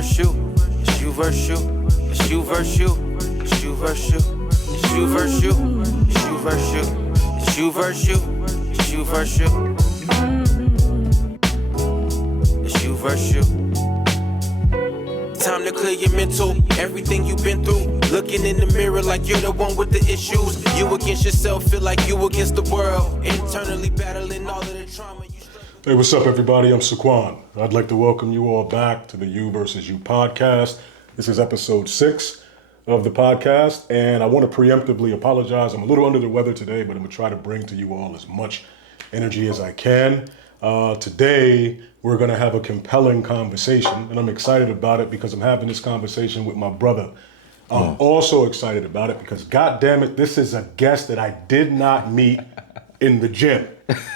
versus you. It's you versus you. It's you versus you. It's you versus you. It's you versus you. It's you versus you. It's you versus you. It's you versus you. It's you versus you. Time to clear your mental, everything you've been through. Looking in the mirror like you're the one with the issues. You against yourself, feel like you against the world. Internally battling all of the trauma. Hey, what's up, everybody? I'm Saquon. I'd like to welcome you all back to the You versus You podcast. This is episode 6 of the podcast, and I want to preemptively apologize. I'm a little under the weather today, but I'm going to try to bring to you all as much energy as I can. Today, we're going to have a compelling conversation, and I'm excited about it because I'm having this conversation with my brother. I'm also excited about it because, goddammit, this is a guest that I did not meet in the gym,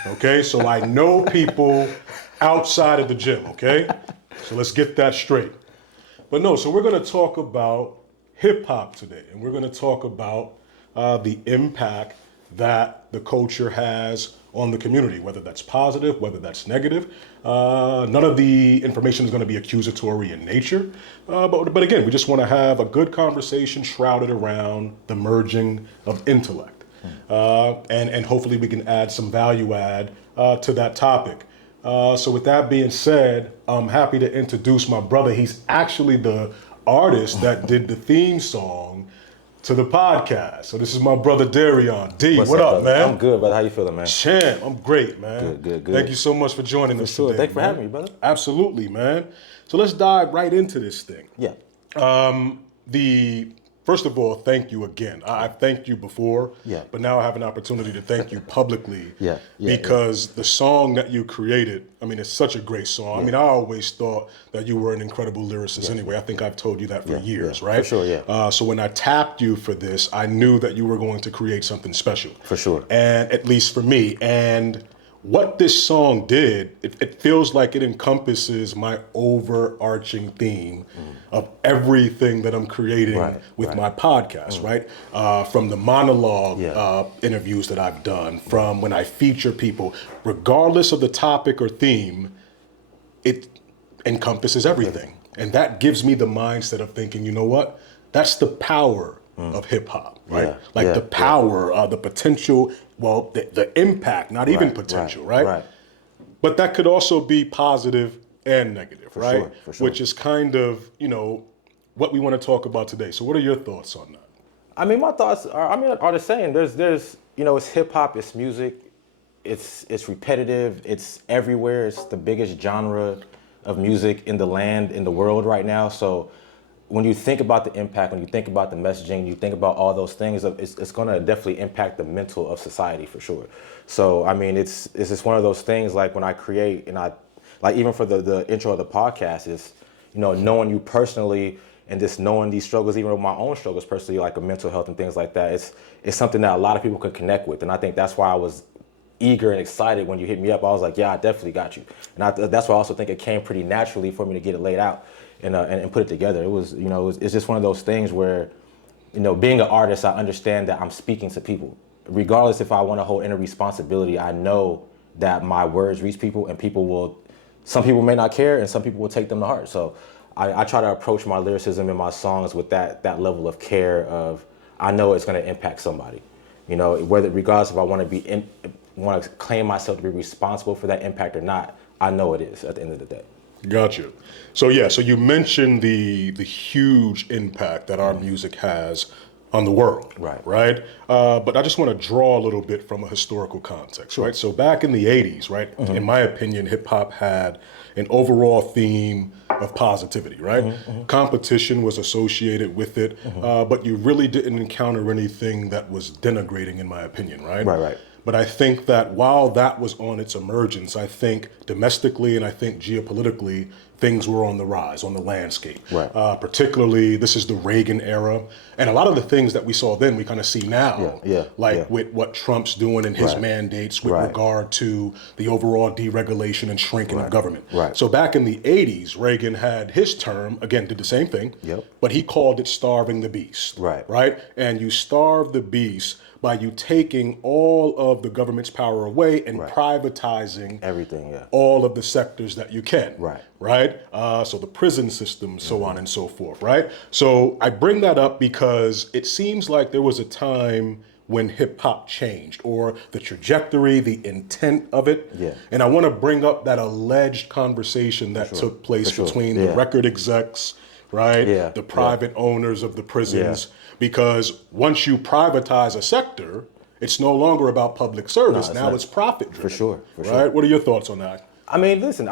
okay? So I know people outside of the gym, okay? So let's get that straight. But no, so we're going to talk about hip-hop today, and we're going to talk about the impact that the culture has on the community, whether that's positive, whether that's negative. None of the information is going to be accusatory in nature. But again, we just want to have a good conversation shrouded around the merging of intellect. And hopefully we can add some value add to that topic. So with that being said, I'm happy to introduce my brother. He's actually the artist that did the theme song to the podcast. So this is my brother Darion. D, what up, man? I'm good, brother. How you feeling, man? Champ, I'm great, man. Good. Thank you so much for joining us today. Thanks for having me, brother. Absolutely, man. So let's dive right into this thing. Yeah. First of all, thank you again. I thanked you before, but now I have an opportunity to thank you publicly because the song that you created, I mean, it's such a great song. I mean, I always thought that you were an incredible lyricist anyway. I think I've told you that for years, right? For sure, yeah. So when I tapped you for this, I knew that you were going to create something special. For sure. And at least for me. And what this song did, it feels like it encompasses my overarching theme of everything that I'm creating with my podcast, right? From the monologue interviews that I've done, from when I feature people, regardless of the topic or theme, it encompasses everything. And that gives me the mindset of thinking, you know what? That's the power of hip hop, right? The power, the potential, well, the impact, not even potential, right? But that could also be positive and negative, right? For sure. Which is kind of, what we want to talk about today. So what are your thoughts on that? I mean, my thoughts are the same. There's it's hip hop, it's music, it's repetitive, it's everywhere. It's the biggest genre of music in the land, in the world right now. So when you think about the impact, when you think about the messaging, you think about all those things, it's going to definitely impact the mental of society for sure. So, I mean, it's just one of those things, like when I create, and even for the intro of the podcast is, knowing you personally and just knowing these struggles, even with my own struggles personally, like mental health and things like that, it's something that a lot of people can connect with. And I think that's why I was eager and excited when you hit me up. I was like, yeah, I definitely got you. And that's why I also think it came pretty naturally for me to get it laid out and put it together. It was, it's just one of those things where, being an artist, I understand that I'm speaking to people. Regardless if I want to hold any responsibility, I know that my words reach people and some people may not care and some people will take them to heart. So I try to approach my lyricism in my songs with that level of care of, I know it's going to impact somebody. Regardless if I want to claim myself to be responsible for that impact or not, I know it is at the end of the day. Gotcha. So you mentioned the huge impact that our music has on the world, right? But I just want to draw a little bit from a historical context, right? So back in the 80s, right, in my opinion, hip hop had an overall theme of positivity, right? Competition was associated with it, but you really didn't encounter anything that was denigrating, in my opinion, right? Right. But I think that while that was on its emergence, I think domestically and I think geopolitically, things were on the rise, on the landscape. Right. Particularly, this is the Reagan era. And a lot of the things that we saw then, we kind of see now, with what Trump's doing and his mandates with regard to the overall deregulation and shrinking of government. Right. So back in the 80s, Reagan had his term, again, did the same thing, but he called it starving the beast. Right. Right? And you starve the beast by you taking all of the government's power away and Right. privatizing Everything, yeah. all of the sectors that you can. Right. Right? So the prison system, so on and so forth, right? So I bring that up because it seems like there was a time when hip hop changed, or the trajectory, the intent of it. Yeah. And I want to bring up that alleged conversation that took place For sure. between Yeah. the record execs, right? Yeah. The private owners of the prisons. Because once you privatize a sector, it's no longer about public service. it's now not. it's profit driven. For sure, for right? sure. What are your thoughts on that? I mean, listen,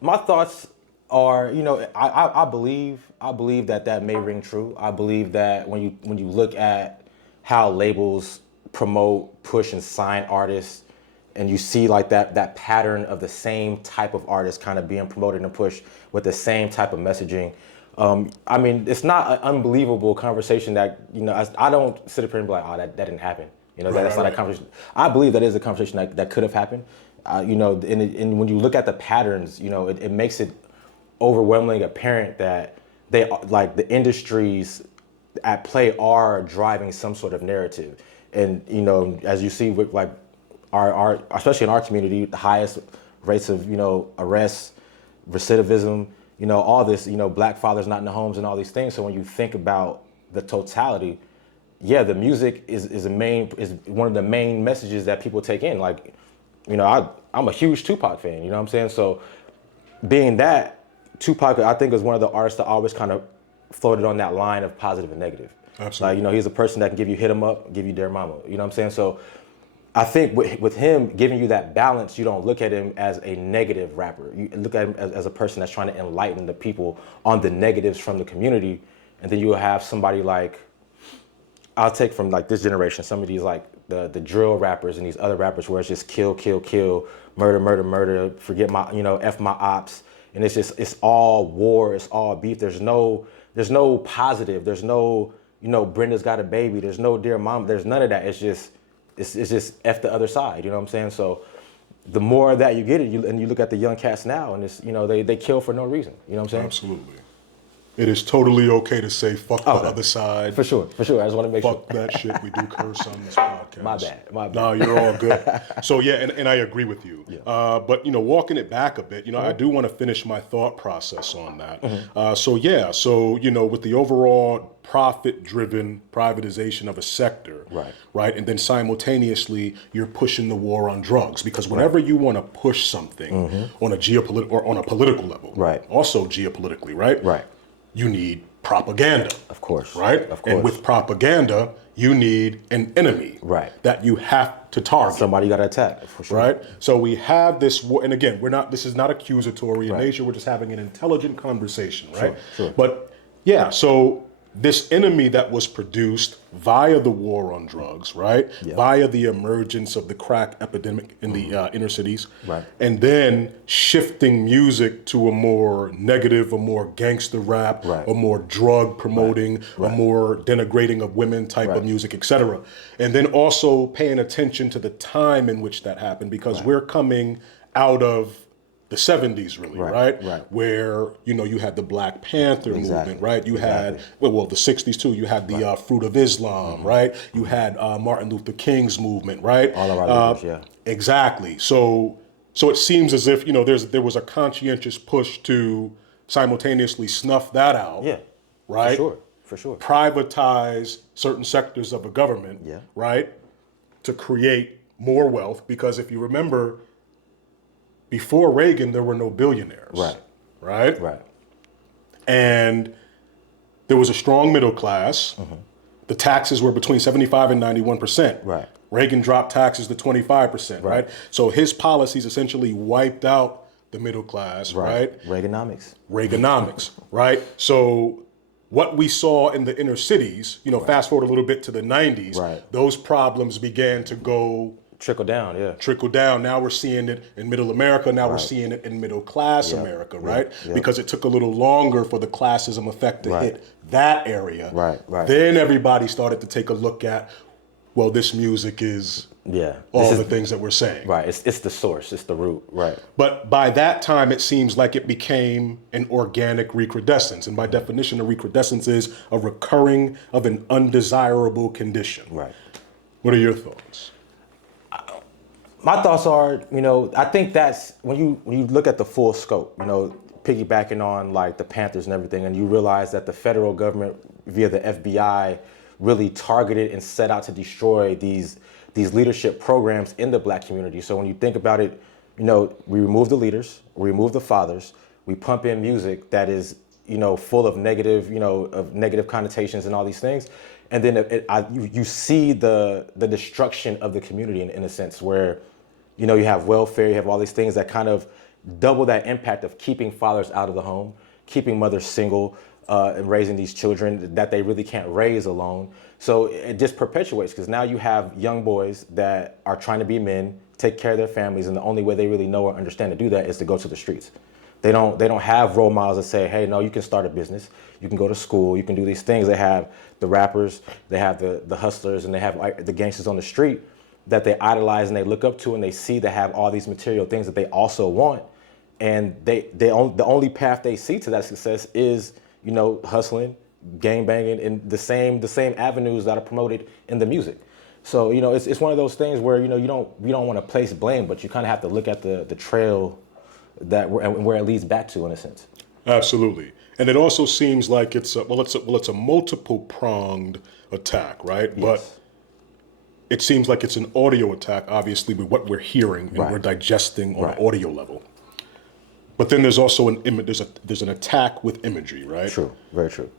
my thoughts are, I believe that may ring true. I believe that when you look at how labels promote, push, and sign artists, and you see like that pattern of the same type of artist kind of being promoted and pushed with the same type of messaging. I mean, it's not an unbelievable conversation that, I don't sit up here and be like, oh, that didn't happen. That's not a conversation. I believe that is a conversation that could have happened. And when you look at the patterns, it makes it overwhelmingly apparent that they like the industries at play are driving some sort of narrative. And, as you see with like our especially in our community, the highest rates of, arrests, recidivism, all this, black fathers not in the homes and all these things. So when you think about the totality, yeah, the music is one of the main messages that people take in. Like, I'm a huge Tupac fan, you know what I'm saying? So being that, Tupac, I think, is one of the artists that always kind of floated on that line of positive and negative. Absolutely. Like, he's a person that can give you Hit 'Em Up, give you Dear Mama, you know what I'm saying? So I think with him giving you that balance, you don't look at him as a negative rapper. You look at him as a person that's trying to enlighten the people on the negatives from the community. And then you'll have somebody like, I'll take from like this generation, some of these like the drill rappers and these other rappers where it's just kill, kill, kill, murder, murder, murder, forget my, F my ops. And it's all war, it's all beef. There's no positive, there's no, Brenda's got a baby, there's no Dear Mama, there's none of that. It's just F the other side, you know what I'm saying? So the more that you get it, and you look at the young cats now, and it's, they kill for no reason, you know what I'm saying? Absolutely. It is totally okay to say fuck the other side. For sure. I just want to make Fuck sure. that shit. We do curse on this podcast. My bad. No, you're all good. So yeah, and I agree with you. Yeah. But walking it back a bit, I do want to finish my thought process on that. So with the overall profit-driven privatization of a sector, right, and then simultaneously you're pushing the war on drugs, because whenever you want to push something on a political level, also geopolitically, right, you need propaganda. Of course. Right? Of course. And with propaganda, you need an enemy. Right. That you have to target. Somebody got to attack, for sure. Right? So we have this war, and again, this is not accusatory in nature, we're just having an intelligent conversation, right? Sure. But yeah, so this enemy that was produced via the war on drugs, right? Yeah. Via the emergence of the crack epidemic in the inner cities. Right. And then shifting music to a more negative, a more gangster rap, a more drug promoting, a more denigrating of women type of music, etc. And then also paying attention to the time in which that happened, because we're coming out of the 70s, really, right? Where, you had the Black Panther movement, right? You had, well, the 60s too, you had the Fruit of Islam, right? You had Martin Luther King's movement, right? All of our leaders, Exactly. So it seems as if, there was a conscientious push to simultaneously snuff that out, right? For sure. Privatize certain sectors of a government, right? To create more wealth, because if you remember, before Reagan, there were no billionaires. Right? And there was a strong middle class. The taxes were between 75 and 91%. Reagan dropped taxes to 25%, right? So his policies essentially wiped out the middle class, right? Reaganomics, right? So what we saw in the inner cities, fast forward a little bit to the 90s, those problems began to go trickle down. Now we're seeing it in middle America. Now we're seeing it in middle class America, right? Because it took a little longer for the classism effect to hit that area. Then everybody started to take a look at, well, this music is all the things that we're saying. It's the source. It's the root. But by that time, it seems like it became an organic recrudescence. And by definition, a recrudescence is a recurring of an undesirable condition. What are your thoughts? My thoughts are, I think that's when you look at the full scope, piggybacking on like the Panthers and everything, and you realize that the federal government via the FBI really targeted and set out to destroy these leadership programs in the black community. So when you think about it, we remove the leaders, we remove the fathers, we pump in music that is, full of negative connotations and all these things. And then you see the destruction of the community in a sense where, you have welfare, you have all these things that kind of double that impact of keeping fathers out of the home, keeping mothers single, and raising these children that they really can't raise alone. So it just perpetuates because now you have young boys that are trying to be men, take care of their families, and the only way they really know or understand to do that is to go to the streets. They don't have role models that say, hey, no, you can start a business, you can go to school, you can do these things. They have the rappers, they have the hustlers, and they have the gangsters on the street that they idolize and they look up to, and they see they have all these material things that they also want. And the only path they see to that success is, hustling, gang banging, and the same avenues that are promoted in the music. So, it's one of those things where, you don't want to place blame, but you kind of have to look at the trail where it leads back to, in a sense. Absolutely. And it also seems like it's a multiple pronged attack, right? Yes. But it seems like it's an audio attack, obviously, with what we're hearing and we're digesting on an audio level. But then there's also there's an attack with imagery, right? True, very true.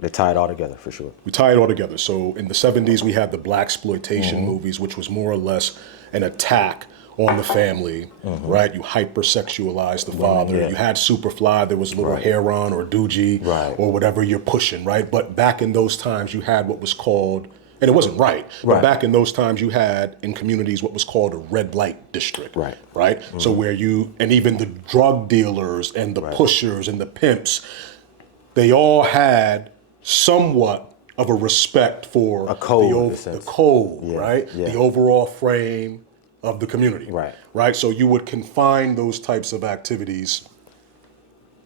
They tie it all together for sure. We tie it all together. So in the 70s, we had the blaxploitation movies, which was more or less an attack on the family, right? You hypersexualize the father. Yeah. You had Superfly, there was Little Heron or Doogie or whatever you're pushing, right? But back in those times, you had what was called, and it wasn't right, but back in those times, you had in communities what was called a red light district, right? So where and even the drug dealers and the pushers and the pimps, they all had somewhat of a respect for a code, the code, right? Yeah. The overall frame of the community, right? So you would confine those types of activities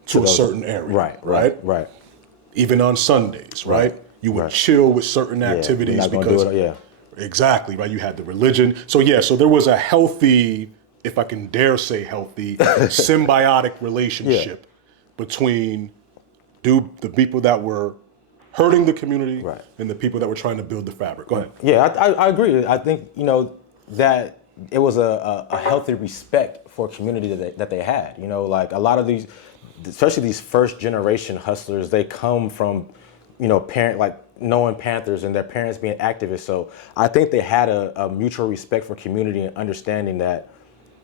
to a certain area, right? Even on Sundays, right? You would chill with certain activities because, exactly, right? You had the religion. So so there was a healthy, if I can dare say healthy, symbiotic relationship between the people that were hurting the community and the people that were trying to build the fabric. Go ahead. Yeah, I agree. I think, that it was a healthy respect for community that they had. Like a lot of these, especially these first generation hustlers, they come from, knowing Panthers and their parents being activists. So I think they had a mutual respect for community and understanding that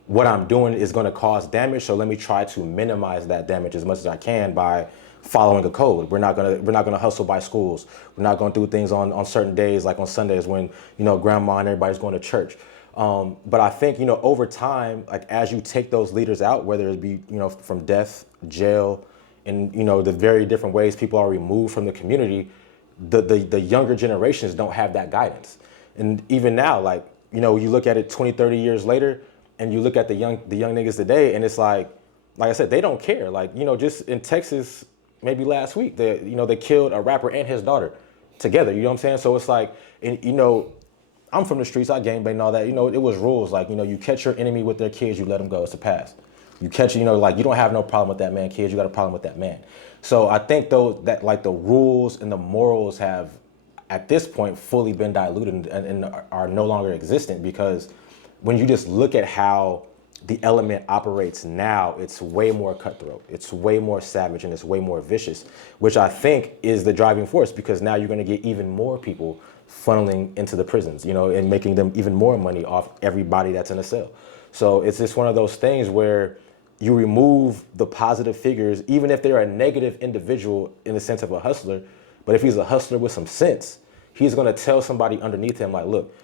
what I'm doing is going to cause damage. So let me try to minimize that damage as much as I can by following a code. We're not gonna hustle by schools. We're not gonna do things on certain days, like on Sundays when grandma and everybody's going to church. But I think over time, like as you take those leaders out, whether it be from death, jail, and the very different ways people are removed from the community, the younger generations don't have that guidance. And even now, like you look at it 20, 30 years later, and you look at the young niggas today, and it's like I said, they don't care. Like just in Texas. Maybe last week, they killed a rapper and his daughter together. You know what I'm saying? So it's like, I'm from the streets, I gangbang and all that. It was rules like, you catch your enemy with their kids, you let them go. It's a pass. You catch, like you don't have no problem with that man, kids. You got a problem with that man. So I think though that like the rules and the morals have, at this point, fully been diluted and are no longer existent because when you just look at how the element operates now, it's way more cutthroat, it's way more savage, and it's way more vicious, which I think is the driving force because now you're going to get even more people funneling into the prisons, and making them even more money off everybody that's in a cell. So it's just one of those things where you remove the positive figures, even if they're a negative individual in the sense of a hustler, but if he's a hustler with some sense, he's going to tell somebody underneath him like, look,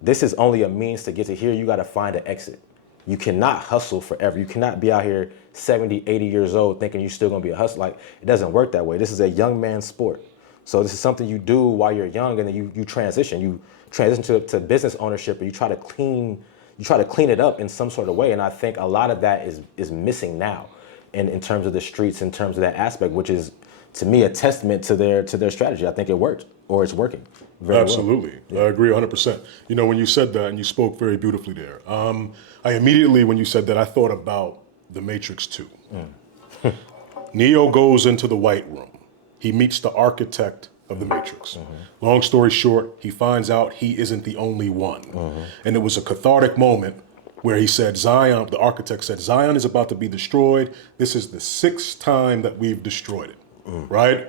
this is only a means to get to here, you got to find an exit. You cannot hustle forever. You cannot be out here 70, 80 years old thinking you're still gonna be a hustler. Like, it doesn't work that way. This is a young man's sport. So this is something you do while you're young, and then you transition. You transition to business ownership, and you try to clean it up in some sort of way. And I think a lot of that is missing now in terms of the streets, in terms of that aspect, which is, to me, a testament to their strategy. I think it worked. or it's working very Absolutely. I agree 100%. You know, when you said that, and you spoke very beautifully there, I immediately, when you said that, I thought about The Matrix 2. Neo goes into the White Room. He meets the architect of the Matrix. Long story short, he finds out he isn't the only one. And it was a cathartic moment where he said, Zion, the architect said, Zion is about to be destroyed. This is the 6th time that we've destroyed it, right?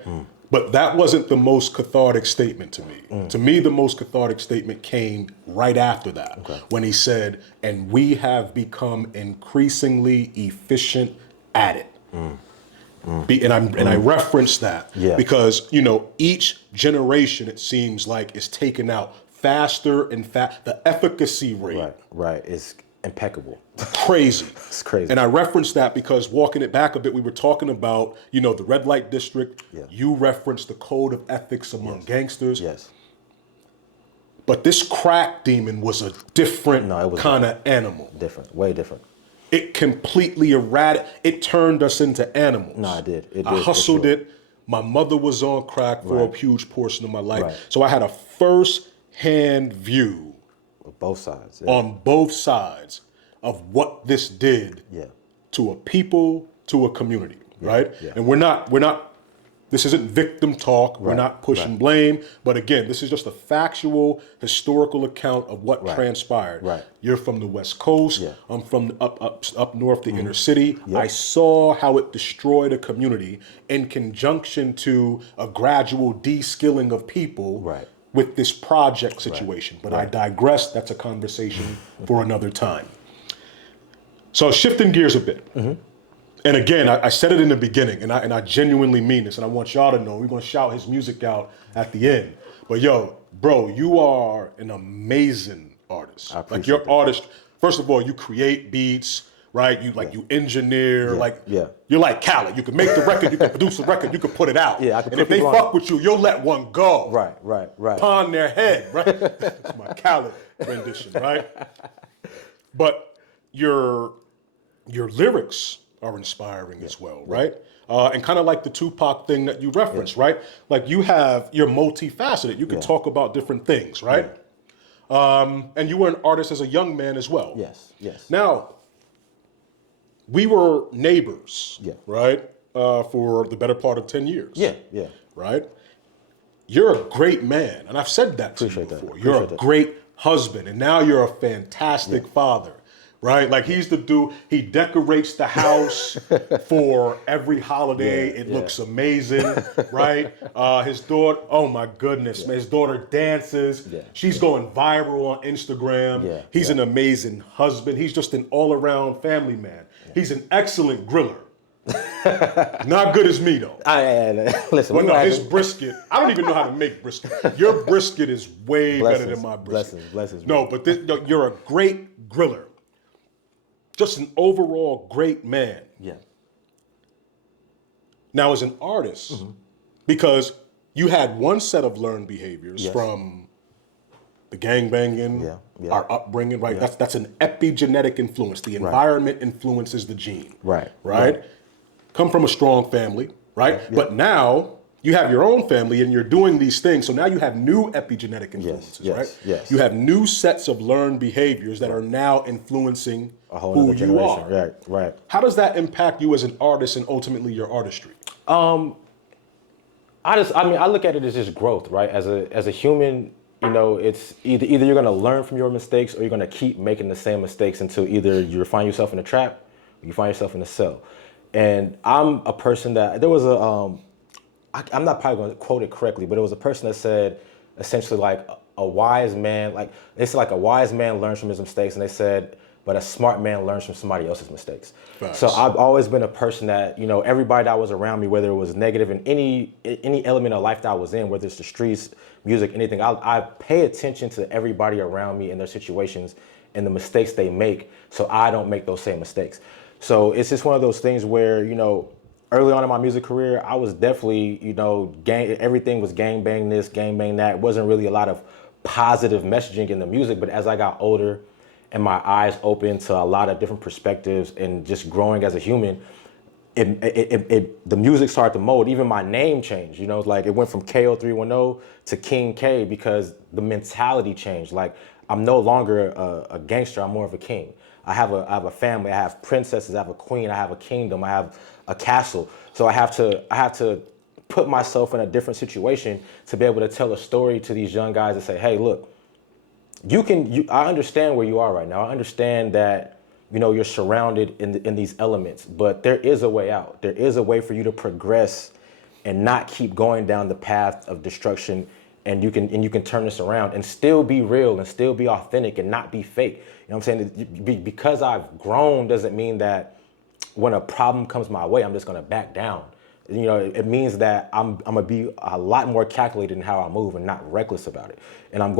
But that wasn't the most cathartic statement to me. To me, the most cathartic statement came right after that, when he said, and we have become increasingly efficient at it. And I reference that because, you know, each generation, it seems like, is taken out faster and the efficacy rate. Right. It's impeccable. Crazy. It's crazy. And I referenced that because, walking it back a bit, we were talking about, you know, the red light district. You referenced the code of ethics among gangsters. Yes. But this crack demon was a different kind of animal. Different. Way different. It completely it turned us into animals. No, it did. I hustled it. My mother was on crack for a huge portion of my life. Right. So I had a first-hand view Both sides. on both sides of what this did to a people, to a community, right? And we're not, this isn't victim talk. We're not pushing blame. But again, this is just a factual, historical account of what transpired. You're from the West Coast. I'm from up north, the inner city. I saw how it destroyed a community in conjunction to a gradual de-skilling of people with this project situation. But I digress. That's a conversation for another time. So shifting gears a bit. And again, I said it in the beginning, and I genuinely mean this, and I want y'all to know, we're gonna shout his music out at the end. But yo, bro, you are an amazing artist. Like your artist, first of all, you create beats, right? You you engineer, you're like Khaled. You can make the record, you can produce the record, you can put it out. I can and if they fuck with you, you'll let one go. Right. Upon their head, right? It's my Khaled rendition, right? But your lyrics are inspiring as well, right? And kind of like the Tupac thing that you referenced, right? Like you're multifaceted. You can talk about different things, right? And you were an artist as a young man as well. Yes. Now, we were neighbors, right? For the better part of 10 years. Yeah. Right? You're a great man, and I've said that to you before. You're a great husband, and now you're a fantastic father. Right? Like he's the dude, he decorates the house for every holiday. It looks amazing, right? His daughter, oh my goodness, man, his daughter dances. She's going viral on Instagram. He's an amazing husband. He's just an all-around family man. He's an excellent griller. Not good as me though. Listen, well, no, his brisket, I don't even know how to make brisket. Your brisket is way better than my brisket. Blessings. No, but you're a great griller. Just an overall great man. Now, as an artist, because you had one set of learned behaviors from the gangbanging, our upbringing, right? That's an epigenetic influence. The environment influences the gene. Right? Come from a strong family, right? But now you have your own family and you're doing these things. So now you have new epigenetic influences, right? You have new sets of learned behaviors that are now influencing who you are. Right. How does that impact you as an artist and ultimately your artistry? I look at it as just growth, right? As a human, you know, it's either you're gonna learn from your mistakes or you're gonna keep making the same mistakes until either you find yourself in a trap or you find yourself in a cell. And I'm a person that, there was I'm not probably gonna quote it correctly, but it was a person that said essentially like a wise man, like they said like a wise man learns from his mistakes, and they said, but a smart man learns from somebody else's mistakes. Facts. So I've always been a person that, you know, everybody that was around me, whether it was negative in any element of life that I was in, whether it's the streets, music, anything, I pay attention to everybody around me and their situations and the mistakes they make, so I don't make those same mistakes. So it's just one of those things where, you know, early on in my music career, I was definitely, you know, everything was gang bang this, gang bang that. It wasn't really a lot of positive messaging in the music, but as I got older and my eyes opened to a lot of different perspectives and just growing as a human, the music started to mold. Even my name changed. You know, like it went from KO310 to King K because the mentality changed. Like I'm no longer a gangster. I'm more of a king. I have a family. I have princesses. I have a queen. I have a kingdom. I have a castle. So I have to put myself in a different situation to be able to tell a story to these young guys and say, hey, look, I understand where you are right now. I understand that, you know, you're surrounded in these elements, but there is a way out. There is a way for you to progress and not keep going down the path of destruction. And you can turn this around and still be real and still be authentic and not be fake. You know what I'm saying? Because I've grown doesn't mean that when a problem comes my way, I'm just gonna back down. You know, it means that I'm gonna be a lot more calculated in how I move and not reckless about it. And I'm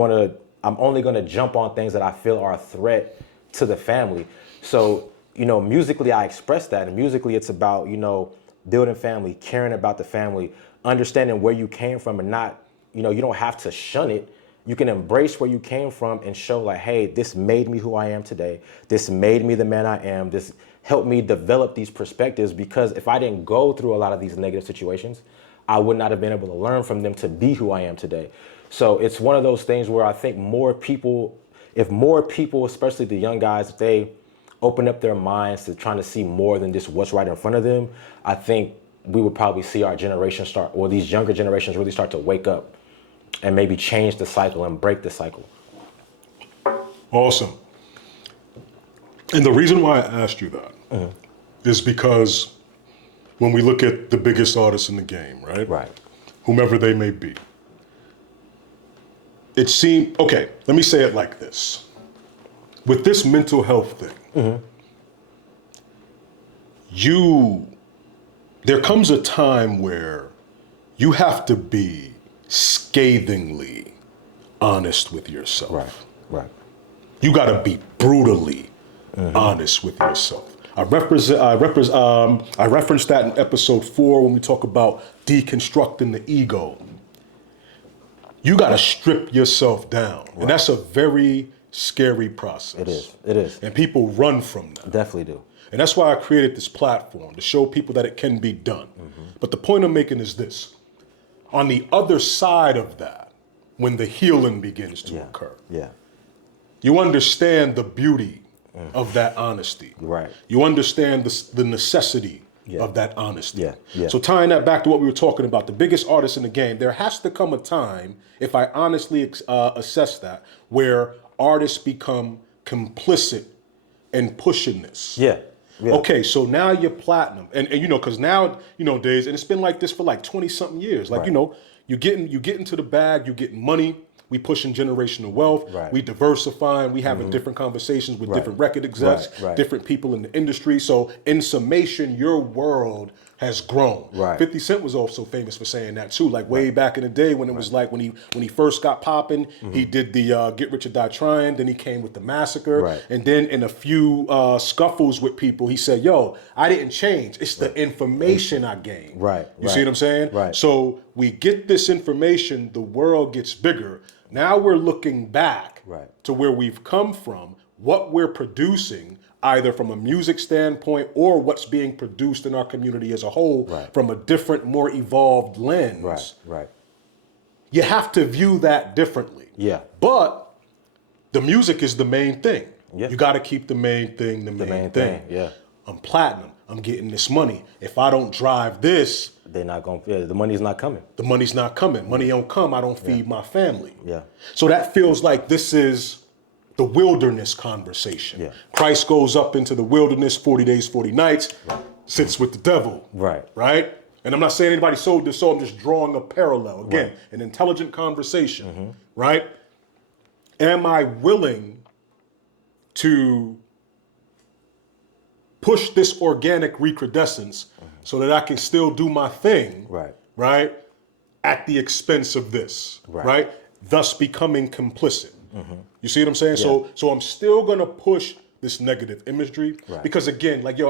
only gonna jump on things that I feel are a threat to the family. So, you know, musically I express that, and musically it's about, you know, building family, caring about the family, understanding where you came from, and not, you know, you don't have to shun it. You can embrace where you came from and show like, hey, this made me who I am today. This made me the man I am. This helped me develop these perspectives, because if I didn't go through a lot of these negative situations, I would not have been able to learn from them to be who I am today. So it's one of those things where I think if more people, especially the young guys, if they open up their minds to trying to see more than just what's right in front of them, I think we would probably see our generation these younger generations really start to wake up and maybe change the cycle and break the cycle. Awesome. And the reason why I asked you that is because when we look at the biggest artists in the game, right? Right. Whomever they may be, it seemed, okay, let me say it like this. With this mental health thing, there comes a time where you have to be scathingly honest with yourself. Right. You got to be brutally honest with yourself. I referenced that in episode 4 when we talk about deconstructing the ego. You got to strip yourself down, and that's a very scary process. It is. And people run from that. Definitely do. And that's why I created this platform, to show people that it can be done. But the point I'm making is this. On the other side of that, when the healing begins to occur, you understand the beauty of that honesty. Right. You understand the necessity of that honesty. Yeah. So tying that back to what we were talking about, the biggest artists in the game, there has to come a time, if I honestly assess that, where artists become complicit in pushing this. Yeah. Okay, so now you're platinum, and you know, because now, you know, days, and it's been like this for like 20 something years. Like, you know, you get into the bag, you getting money. We pushing generational wealth. Right. We diversifying. We having different conversations with different record execs, different people in the industry. So in summation, your world has grown. Right. 50 Cent was also famous for saying that too. Like way back in the day when it was like when he first got popping, he did the Get Rich or Die Trying. Then he came with the Massacre. Right. And then in a few scuffles with people, he said, "Yo, I didn't change. It's the information I gained." Right. You see what I'm saying? Right. So we get this information. The world gets bigger. Now we're looking back to where we've come from, what we're producing, either from a music standpoint or what's being produced in our community as a whole from a different, more evolved lens. Right. You have to view that differently. Yeah. But the music is the main thing. Yeah. You got to keep the main thing the main thing. Yeah. I'm platinum. I'm getting this money. If I don't drive this, they're not going. Yeah, the money's not coming. the money's not coming. Money don't come. I don't feed my family. Yeah. So that feels like this is the wilderness conversation. Yeah. Christ goes up into the wilderness 40 days, 40 nights, sits with the devil. Right. Right? And I'm not saying anybody sold this, so I'm just drawing a parallel. Again, an intelligent conversation. Right? Am I willing to push this organic recrudescence so that I can still do my thing, right, at the expense of this, right? Thus becoming complicit. You see what I'm saying? Yeah. So I'm still gonna push this negative imagery because again, like you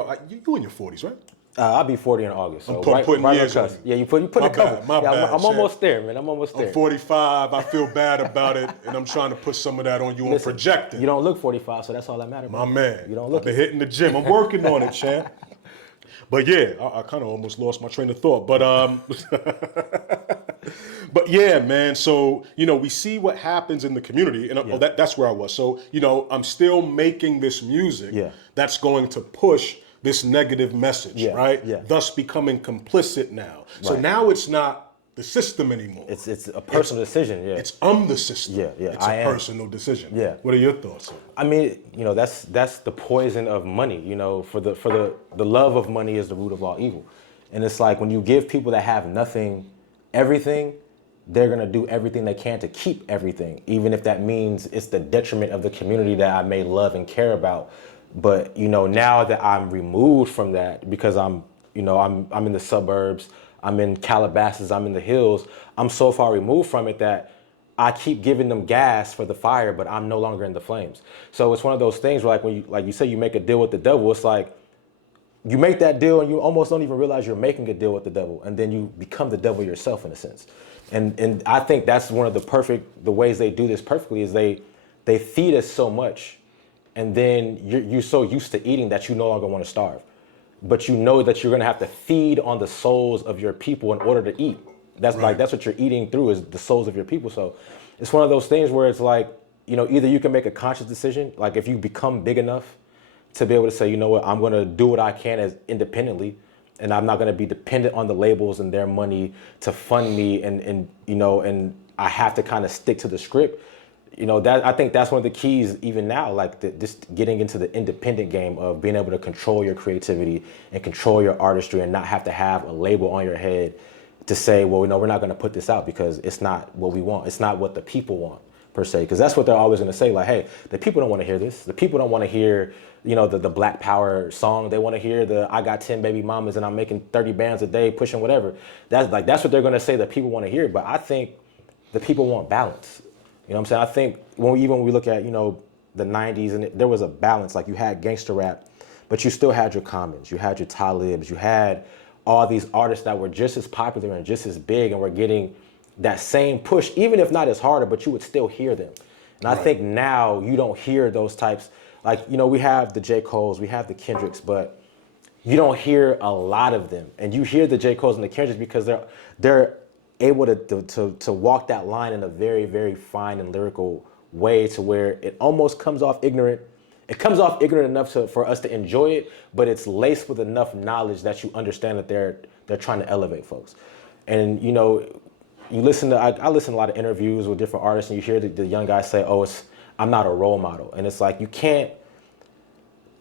in your 40s, right? I'll be 40 in August. So putting on years the on cusp. you. Yeah, you put My a couple. bad, my bad, I'm almost Shan. there, man. I'm almost there. I'm 45. I feel bad about it, and I'm trying to put some of that on you. Listen, on projecting. You don't look 45, so that's all that matters. My man. You don't look I've been hitting the gym. I'm working on it, champ. But yeah, I kind of almost lost my train of thought. But but yeah, man. So we see what happens in the community, and that's where I was. So I'm still making this music that's going to push this negative message, right? Yeah. Thus becoming complicit now. So now it's not the system anymore. It's a personal decision. Yeah. It's the system. Yeah. It's a personal decision. Yeah. What are your thoughts on it? I mean, that's the poison of money. For the love of money is the root of all evil, and it's like when you give people that have nothing, everything, they're gonna do everything they can to keep everything, even if that means it's the detriment of the community that I may love and care about. But now that I'm removed from that because I'm in the suburbs, I'm in Calabasas, I'm in the hills, I'm so far removed from it that I keep giving them gas for the fire, but I'm no longer in the flames. So it's one of those things where like you say, you make a deal with the devil. It's like you make that deal and you almost don't even realize you're making a deal with the devil, and then you become the devil yourself in a sense. And I think that's one of the ways they do this perfectly is they feed us so much, and then you're so used to eating that you no longer want to starve. But you know that you're gonna have to feed on the souls of your people in order to eat. That's that's what you're eating through is the souls of your people. So it's one of those things where it's like, either you can make a conscious decision, like if you become big enough to be able to say, you know what, I'm gonna do what I can as independently, and I'm not gonna be dependent on the labels and their money to fund me, and I have to kind of stick to the script. That I think that's one of the keys even now, like just getting into the independent game of being able to control your creativity and control your artistry and not have to have a label on your head to say, well, no, we're not going to put this out because it's not what we want. It's not what the people want per se, because that's what they're always going to say. Like, hey, the people don't want to hear this. The people don't want to hear, the Black Power song. They want to hear the I got 10 baby mamas and I'm making 30 bands a day pushing whatever. That's what they're going to say that people want to hear. But I think the people want balance. You know what I'm saying? I think when we look at, the 90s, and there was a balance. Like you had gangster rap, but you still had your Commons, you had your Talibs, you had all these artists that were just as popular and just as big and were getting that same push, even if not as harder, but you would still hear them. And I think now you don't hear those types. Like, we have the J. Coles, we have the Kendricks, but you don't hear a lot of them. And you hear the J. Coles and the Kendricks because they're able to walk that line in a very, very fine and lyrical way to where it almost comes off ignorant. It comes off ignorant enough for us to enjoy it, but it's laced with enough knowledge that you understand that they're trying to elevate folks. And you listen to I listen to a lot of interviews with different artists, and you hear the young guys say, "Oh, I'm not a role model," and it's like you can't.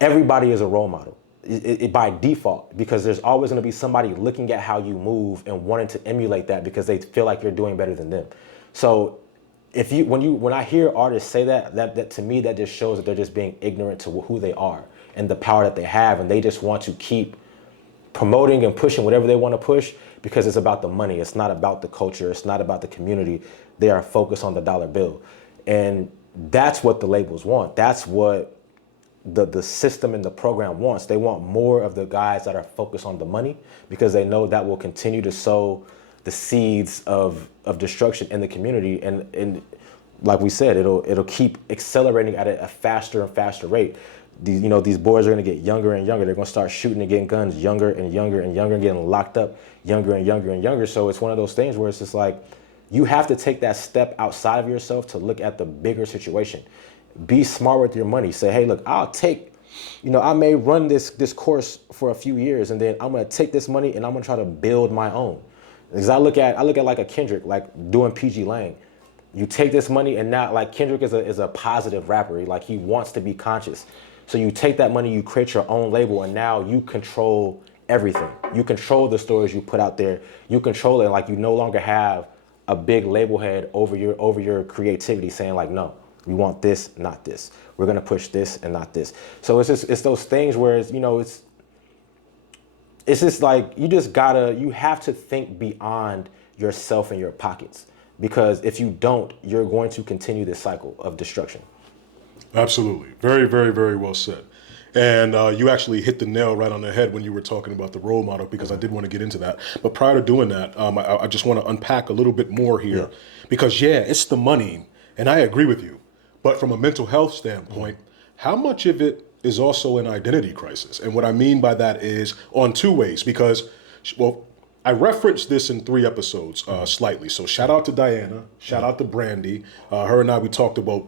Everybody is a role model. It by default, because there's always going to be somebody looking at how you move and wanting to emulate that because they feel like you're doing better than them. So when I hear artists say that to me, that just shows that they're just being ignorant to who they are and the power that they have, and they just want to keep promoting and pushing whatever they want to push because it's about the money. It's not about the culture. It's not about the community. They are focused on the dollar bill, and that's what the labels want. That's what the system and the program wants. They want more of the guys that are focused on the money because they know that will continue to sow the seeds of destruction in the community. And like we said, it'll keep accelerating at a faster and faster rate. These boys are gonna get younger and younger. They're gonna start shooting and getting guns younger and younger and younger and getting locked up younger and younger and younger. So it's one of those things where it's just like, you have to take that step outside of yourself to look at the bigger situation. Be smart with your money. Say, hey, look, I'll take, I may run this course for a few years, and then I'm gonna take this money and I'm gonna try to build my own. Because I look at like a Kendrick, like doing PG Lang. You take this money, and now like Kendrick is a positive rapper. Like he wants to be conscious. So you take that money, you create your own label, and now you control everything. You control the stories you put out there. You control it. Like you no longer have a big label head over your creativity saying like, no, we want this, not this. We're gonna push this and not this. So it's those things where it's just like you have to think beyond yourself and your pockets, because if you don't, you're going to continue this cycle of destruction. Absolutely. Very, very, very well said. And you actually hit the nail right on the head when you were talking about the role model, because I did want to get into that. But prior to doing that, I just want to unpack a little bit more here, because it's the money, and I agree with you. But from a mental health standpoint, how much of it is also an identity crisis. And what I mean by that is on two ways, because, well, I referenced this in 3 episodes slightly. So shout out to Diana, shout out to Brandy. Her and I, we talked about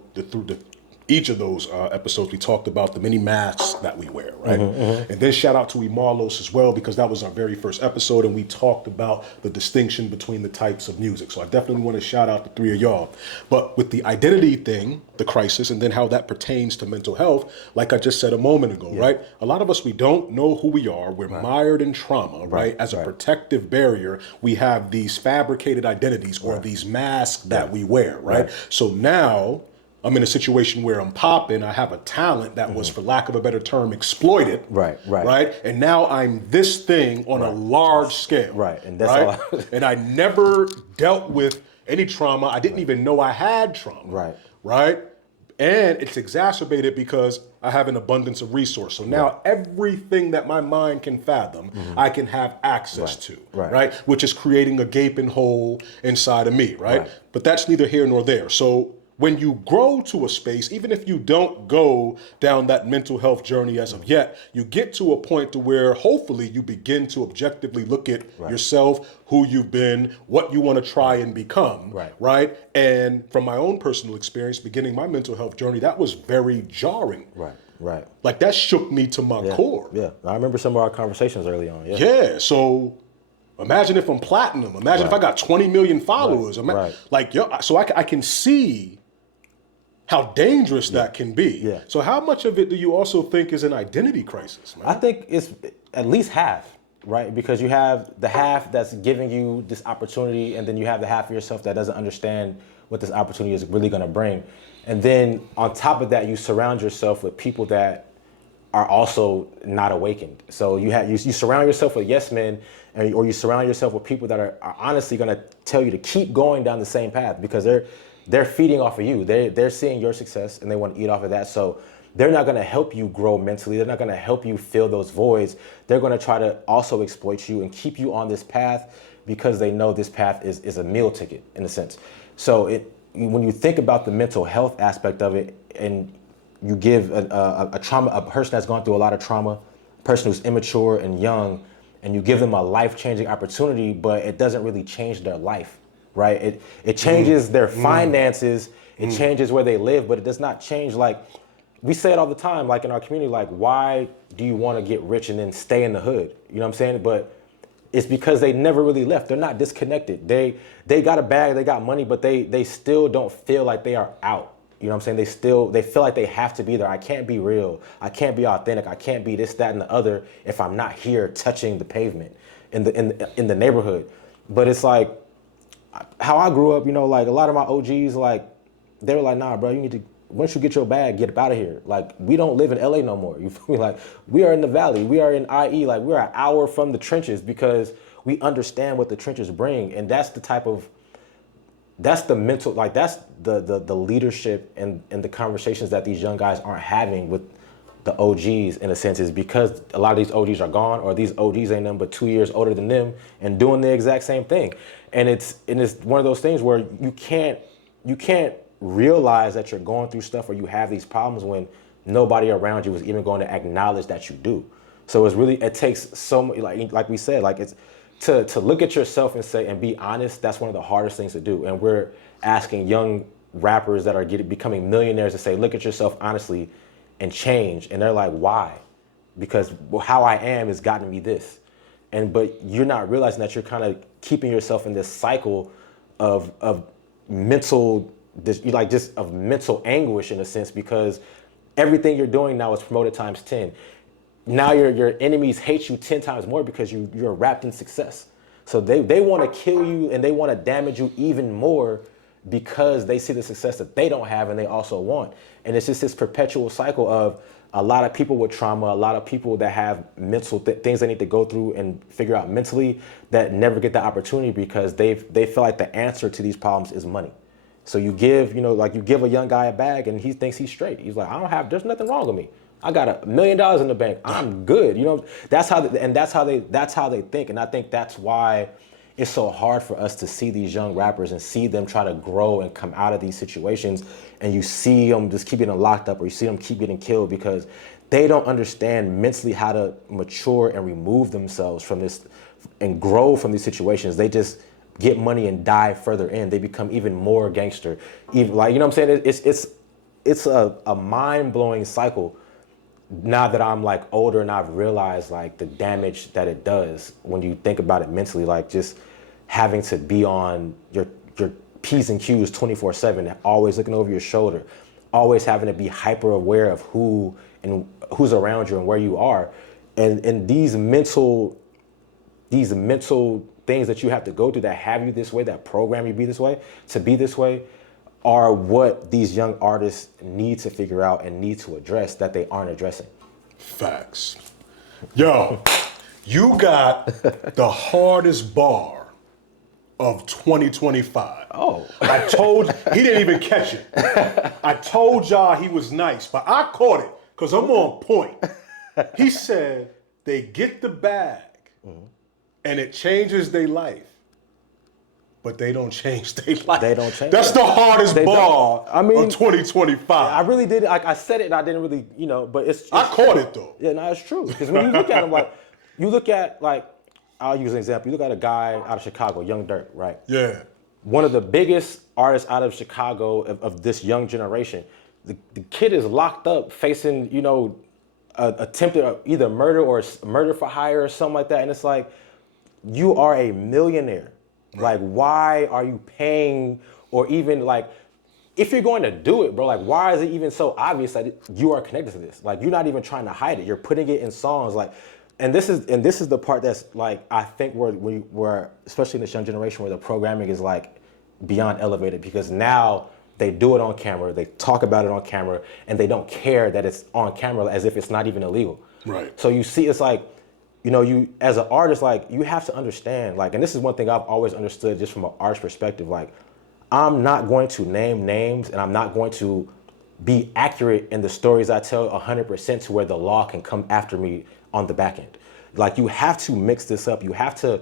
each of those episodes, we talked about the many masks that we wear, right? And then shout out to Emarlos as well, because that was our very first episode, and we talked about the distinction between the types of music. So I definitely want to shout out the 3 of y'all. But with the identity thing, the crisis, and then how that pertains to mental health, like I just said a moment ago, right? A lot of us, we don't know who we are. We're mired in trauma, right? As a protective barrier, we have these fabricated identities or these masks that we wear, right? So now I'm in a situation where I'm popping. I have a talent that was, for lack of a better term, exploited. Right. And now I'm this thing on a large scale. And that's all. And I never dealt with any trauma. I didn't even know I had trauma. Right. And it's exacerbated because I have an abundance of resource. So now everything that my mind can fathom, I can have access to, right? Which is creating a gaping hole inside of me, right? But that's neither here nor there. So when you grow to a space, even if you don't go down that mental health journey as of yet, you get to a point to where hopefully you begin to objectively look at yourself, who you've been, what you want to try and become, right? And from my own personal experience, beginning my mental health journey, that was very jarring. Like that shook me to my core. I remember some of our conversations early on. So imagine if I'm platinum. Imagine if I got 20 million followers. Like, so I can see how dangerous that can be. So how much of it do you also think is an identity crisis, man? I think it's at least half, right? Because you have the half that's giving you this opportunity, and then you have the half of yourself that doesn't understand what this opportunity is really gonna bring. And then on top of that, you surround yourself with people that are also not awakened. So you surround yourself with yes men, or you surround yourself with people that are honestly gonna tell you to keep going down the same path, because they're feeding off of you. They're seeing your success and they want to eat off of that. So they're not going to help you grow mentally. They're not going to help you fill those voids. They're going to try to also exploit you and keep you on this path because they know this path is a meal ticket in a sense. So when you think about the mental health aspect of it, and you give a person that's gone through a lot of trauma, a person who's immature and young, and you give them a life-changing opportunity, but it doesn't really change their life. Right, it changes their finances, it changes where they live, but it does not change. Like we say it all the time, like in our community, like why do you want to get rich and then stay in the hood? You know what I'm saying? But it's because they never really left. They're not disconnected. They got a bag, they got money, but they still don't feel like they are out. You know what I'm saying? They feel like they have to be there. I can't be real. I can't be authentic. I can't be this, that, and the other if I'm not here touching the pavement in the neighborhood. But it's like, how I grew up, you know, like a lot of my OGs, like they were like, nah, bro, you need to, once you get your bag, get up out of here. Like we don't live in LA no more. You feel me? Like we are in the valley, we are in IE, like we're an hour from the trenches because we understand what the trenches bring. And that's the type of, that's the mental, like that's the leadership and the conversations that these young guys aren't having with the OGs in a sense, is because a lot of these OGs are gone, or these OGs ain't nothing but 2 years older than them and doing the exact same thing. And it's one of those things where you can't realize that you're going through stuff or you have these problems when nobody around you is even going to acknowledge that you do. So it takes so much, like we said, like it's to look at yourself and say and be honest. That's one of the hardest things to do. And we're asking young rappers that are becoming millionaires to say, look at yourself honestly and change. And they're like, why? Because how I am has gotten me this. But you're not realizing that you're kind of keeping yourself in this cycle of mental anguish in a sense, because everything you're doing now is promoted times 10. Now your enemies hate you 10 times more because you're wrapped in success. So they want to kill you and they want to damage you even more because they see the success that they don't have and they also want. And it's just this perpetual cycle of a lot of people with trauma, a lot of people that have mental things they need to go through and figure out mentally that never get the opportunity because they feel like the answer to these problems is money. So you give a young guy a bag and he thinks he's straight. He's like, there's nothing wrong with me. I got $1 million in the bank. I'm good. You know, that's how they think. And I think that's why it's so hard for us to see these young rappers and see them try to grow and come out of these situations, and you see them just keep getting locked up or you see them keep getting killed because they don't understand mentally how to mature and remove themselves from this and grow from these situations. They just get money and dive further in. They become even more gangster. Even like, you know what I'm saying? It's a mind-blowing cycle now that I'm like older and I've realized like the damage that it does when you think about it mentally, like just having to be on your P's and Q's 24/7, always looking over your shoulder, always having to be hyper aware of who's around you and where you are. And these mental things that you have to go through that have you this way, that program you be this way, to be this way, are what these young artists need to figure out and need to address that they aren't addressing. Facts. Yo, you got the hardest bar of 2025. Oh. He didn't even catch it. I told y'all he was nice, but I caught it because I'm on point. He said they get the bag and it changes their life. But they don't change their life. They don't change. That's the hardest bar of 2025. I really did. I said it and I didn't really, but it's I caught it though. Yeah, no, it's true. Because when you look at him, I'll use an example. You look at a guy out of Chicago, Young Durk, right? Yeah. One of the biggest artists out of Chicago of this young generation. The kid is locked up facing, attempted either murder or murder for hire or something like that. And it's like, you are a millionaire. Like, why are you paying, or even like, if you're going to do it, bro, like, why is it even so obvious that you are connected to this? Like, you're not even trying to hide it. You're putting it in songs, like, and this is the part that's like, I think we're especially in this young generation where the programming is like beyond elevated, because now they do it on camera, they talk about it on camera, and they don't care that it's on camera as if it's not even illegal. Right. So you see, it's like, you as an artist, like, you have to understand, like, and this is one thing I've always understood just from an artist perspective, like, I'm not going to name names and I'm not going to be accurate in the stories I tell 100% to where the law can come after me on the back end. Like, you have to mix this up. You have to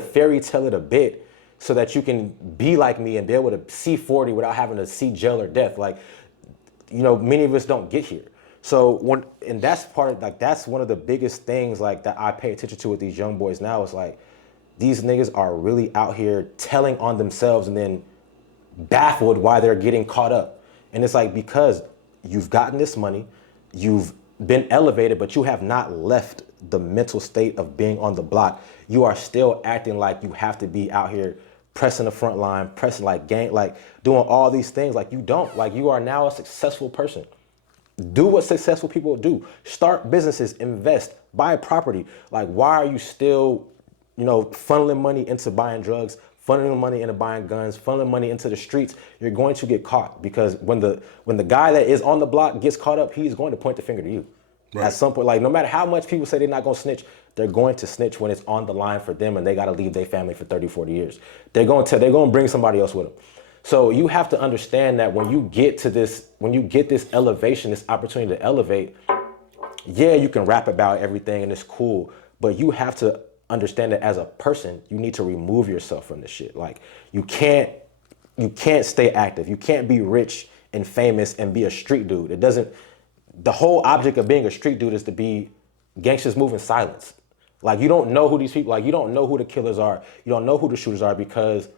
fairy tale it a bit so that you can be like me and be able to see 40 without having to see jail or death. Like, many of us don't get here. So that's one of the biggest things like that I pay attention to with these young boys now. Is like, these niggas are really out here telling on themselves and then baffled why they're getting caught up. And it's like, because you've gotten this money, you've been elevated, but you have not left the mental state of being on the block. You are still acting like you have to be out here pressing the front line, pressing like gang, like doing all these things. Like, you don't. Like, you are now a successful person. Do what successful people do. Start businesses, invest, buy property. Like, why are you still, funneling money into buying drugs, funneling money into buying guns, funneling money into the streets? You're going to get caught, because when the guy that is on the block gets caught up, he's going to point the finger to you. Right. At some point, like, no matter how much people say they're not going to snitch, they're going to snitch when it's on the line for them and they got to leave their family for 30, 40 years. They're going to bring somebody else with them. So you have to understand that when you get this elevation, this opportunity to elevate, yeah, you can rap about everything and it's cool, but you have to understand that as a person, you need to remove yourself from this shit. Like, you can't stay active. You can't be rich and famous and be a street dude. The whole object of being a street dude is to be gangsters move in silence. Like, you don't know who these people, like, you don't know who the killers are. You don't know who the shooters are, because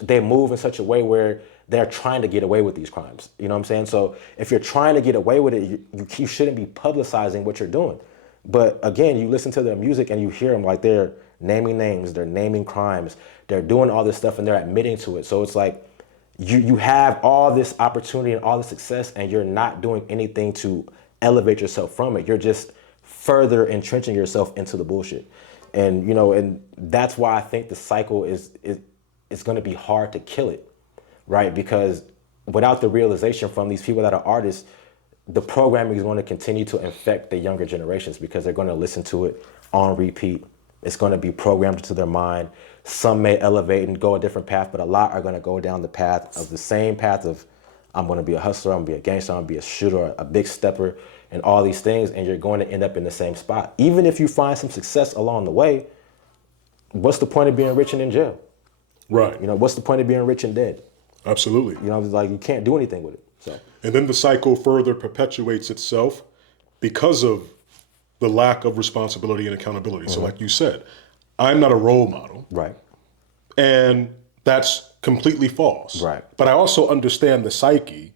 they move in such a way where they're trying to get away with these crimes. You know what I'm saying? So if you're trying to get away with it, you shouldn't be publicizing what you're doing. But again, you listen to their music and you hear them, like, they're naming names, they're naming crimes, they're doing all this stuff and they're admitting to it. So it's like, you have all this opportunity and all this success and you're not doing anything to elevate yourself from it. You're just further entrenching yourself into the bullshit. And, and that's why I think the cycle is going to be hard to kill it, right? Because without the realization from these people that are artists, the programming is going to continue to infect the younger generations, because they're going to listen to it on repeat. It's going to be programmed into their mind. Some may elevate and go a different path, but a lot are going to go down the path of the same path of, I'm going to be a hustler, I'm going to be a gangster, I'm going to be a shooter, a big stepper, and all these things, and you're going to end up in the same spot. Even if you find some success along the way, what's the point of being rich and in jail? Right. What's the point of being rich and dead? Absolutely. Like, you can't do anything with it. So. And then the cycle further perpetuates itself because of the lack of responsibility and accountability. So like you said, I'm not a role model. Right. And that's completely false. Right. But I also understand the psyche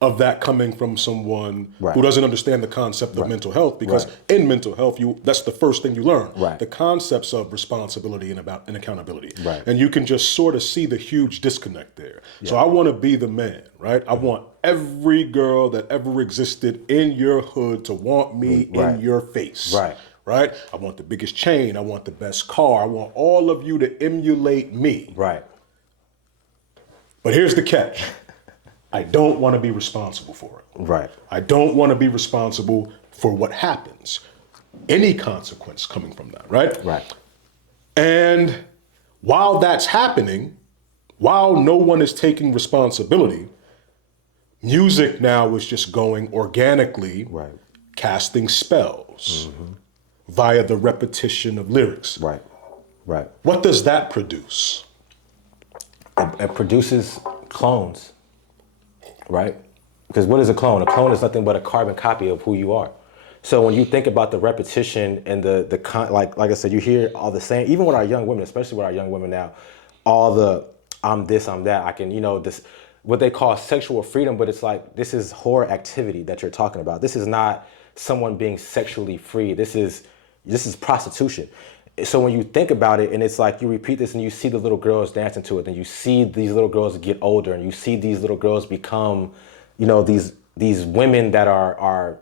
of that coming from someone Right. who doesn't understand the concept of mental health, because Right. in mental health, that's the first thing you learn. Right. The concepts of responsibility and accountability. Right. And you can just sort of see the huge disconnect there. So I want to be the man, right? I want every girl that ever existed in your hood to want me Right. in your face. Right. Right? I want the biggest chain. I want the best car. I want all of you to emulate me. Right. But here's the catch. I don't want to be responsible for it. Right. I don't want to be responsible for what happens. Any consequence coming from that, right? Right. And while that's happening, while no one is taking responsibility, music now is just going organically, Right. casting spells via the repetition of lyrics. Right. Right. What does that produce? It produces clones, right? Because what is a clone? A clone is nothing but a carbon copy of who you are. So when you think about the repetition and like I said, you hear all the same, even with our young women, especially with our young women now, all the I'm this, I'm that. I can, this, what they call sexual freedom, but it's like, this is whore activity that you're talking about. This is not someone being sexually free. This is prostitution. So when you think about it, and it's like you repeat this and you see the little girls dancing to it, and you see these little girls get older, and you see these little girls become, these women that are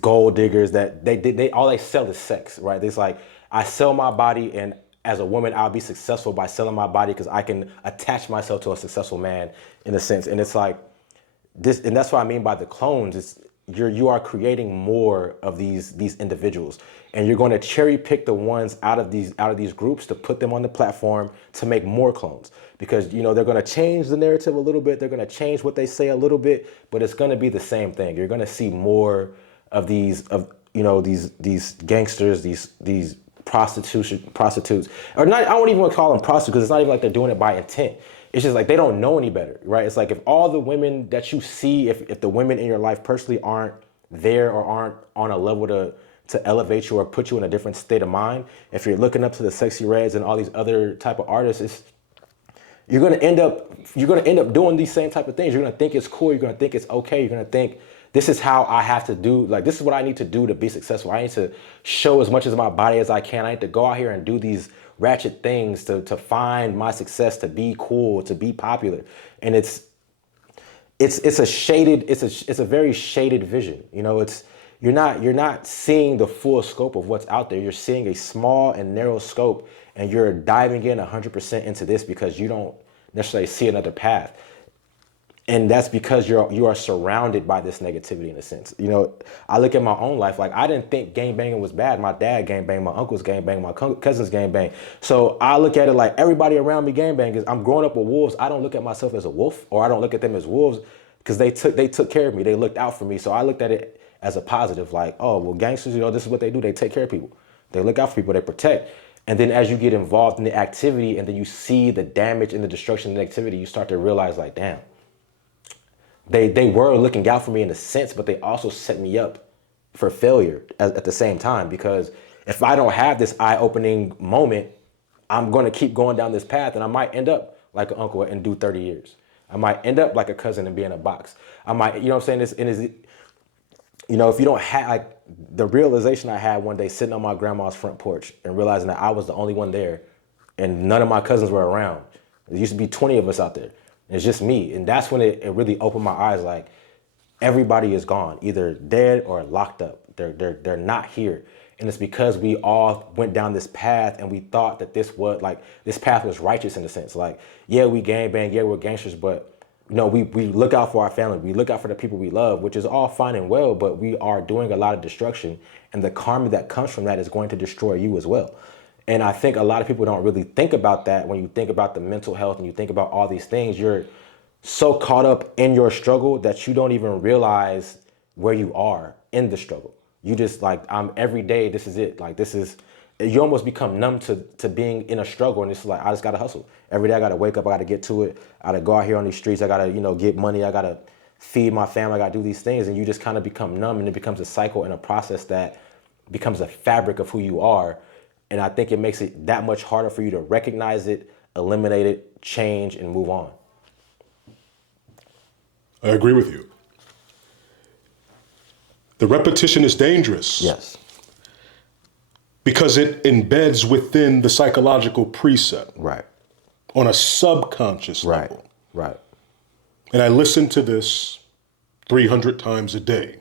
gold diggers, that they all they sell is sex, right? It's like, I sell my body, and as a woman, I'll be successful by selling my body because I can attach myself to a successful man in a sense. And it's like this, and that's what I mean by the clones. It's you are creating more of these individuals, and you're going to cherry pick the ones out of these groups to put them on the platform to make more clones, because they're going to change the narrative a little bit, they're going to change what they say a little bit, but it's going to be the same thing. You're going to see more of these gangsters, these prostitutes, or not. I won't even want to call them prostitutes because it's not even like they're doing it by intent. It's just like they don't know any better, right? It's like if all the women that you see, if the women in your life personally aren't there or aren't on a level to elevate you or put you in a different state of mind, if you're looking up to the Sexy Reds and all these other type of artists, you're gonna end up doing these same type of things. You're gonna think it's cool. You're gonna think it's okay. You're gonna think this is how I have to do. Like, this is what I need to do to be successful. I need to show as much of my body as I can. I need to go out here and do these ratchet things to find my success, to be cool, to be popular. And it's a very shaded vision. You're not seeing the full scope of what's out there. You're seeing a small and narrow scope, and you're diving in 100% into this because you don't necessarily see another path. And that's because you are surrounded by this negativity in a sense. I look at my own life, like I didn't think gangbanging was bad. My dad gangbanged, my uncles gangbanged, my cousins gangbanged. So I look at it like everybody around me gangbangers. I'm growing up with wolves. I don't look at myself as a wolf, or I don't look at them as wolves, because they took care of me. They looked out for me. So I looked at it as a positive, like, oh, well, gangsters, this is what they do. They take care of people. They look out for people. They protect. And then as you get involved in the activity, and then you see the damage and the destruction and the activity, you start to realize, like, damn. They were looking out for me in a sense, but they also set me up for failure at the same time, because if I don't have this eye-opening moment, I'm going to keep going down this path, and I might end up like an uncle and do 30 years. I might end up like a cousin and be in a box. I might, what I'm saying? If you don't have, like, the realization I had one day sitting on my grandma's front porch and realizing that I was the only one there and none of my cousins were around. There used to be 20 of us out there. It's just me. And that's when it really opened my eyes. Like, everybody is gone, either dead or locked up. They're not here. And it's because we all went down this path and we thought that this path was righteous in a sense. Like, yeah, we gangbang, yeah, we're gangsters, but we look out for our family. We look out for the people we love, which is all fine and well, but we are doing a lot of destruction. And the karma that comes from that is going to destroy you as well. And I think a lot of people don't really think about that. When you think about the mental health and you think about all these things, you're so caught up in your struggle that you don't even realize where you are in the struggle. You just like, every day, this is it. Like, you almost become numb to being in a struggle. And it's like, I just got to hustle. Every day I got to wake up, I got to get to it. I got to go out here on these streets. I got to, get money. I got to feed my family, I gotta do these things, and you just kind of become numb, and it becomes a cycle and a process that becomes a fabric of who you are. And I think it makes it that much harder for you to recognize it, eliminate it, change, and move on. I agree with you. The repetition is dangerous. Yes. Because it embeds within the psychological precept Right. on a subconscious Right. level. Right. And I listen to this 300 times a day,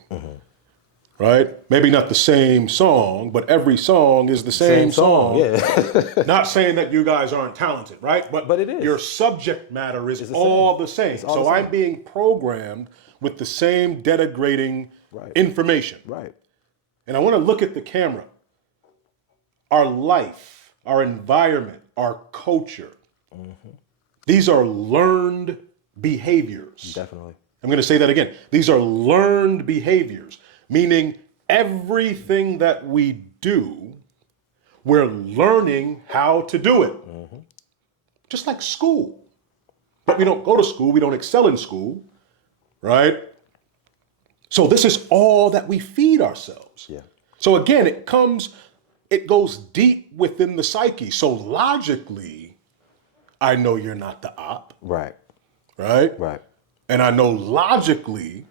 right? Maybe not the same song, but every song is the same song. Yeah. Not saying that you guys aren't talented, right? But it is. Your subject matter is the all same. the same. It's all So the same. I'm being programmed with the same denigrating Right. information. Right. And I want to look at the camera. Our life, our environment, our culture. These are learned behaviors. Definitely. I'm going to say that again. These are learned behaviors, meaning everything that we do, we're learning how to do it. Just like school. But we don't go to school, we don't excel in school, right? So this is all that we feed ourselves. Yeah. So again, it goes deep within the psyche. So logically, I know you're not the op, Right. right? Right. And I know logically,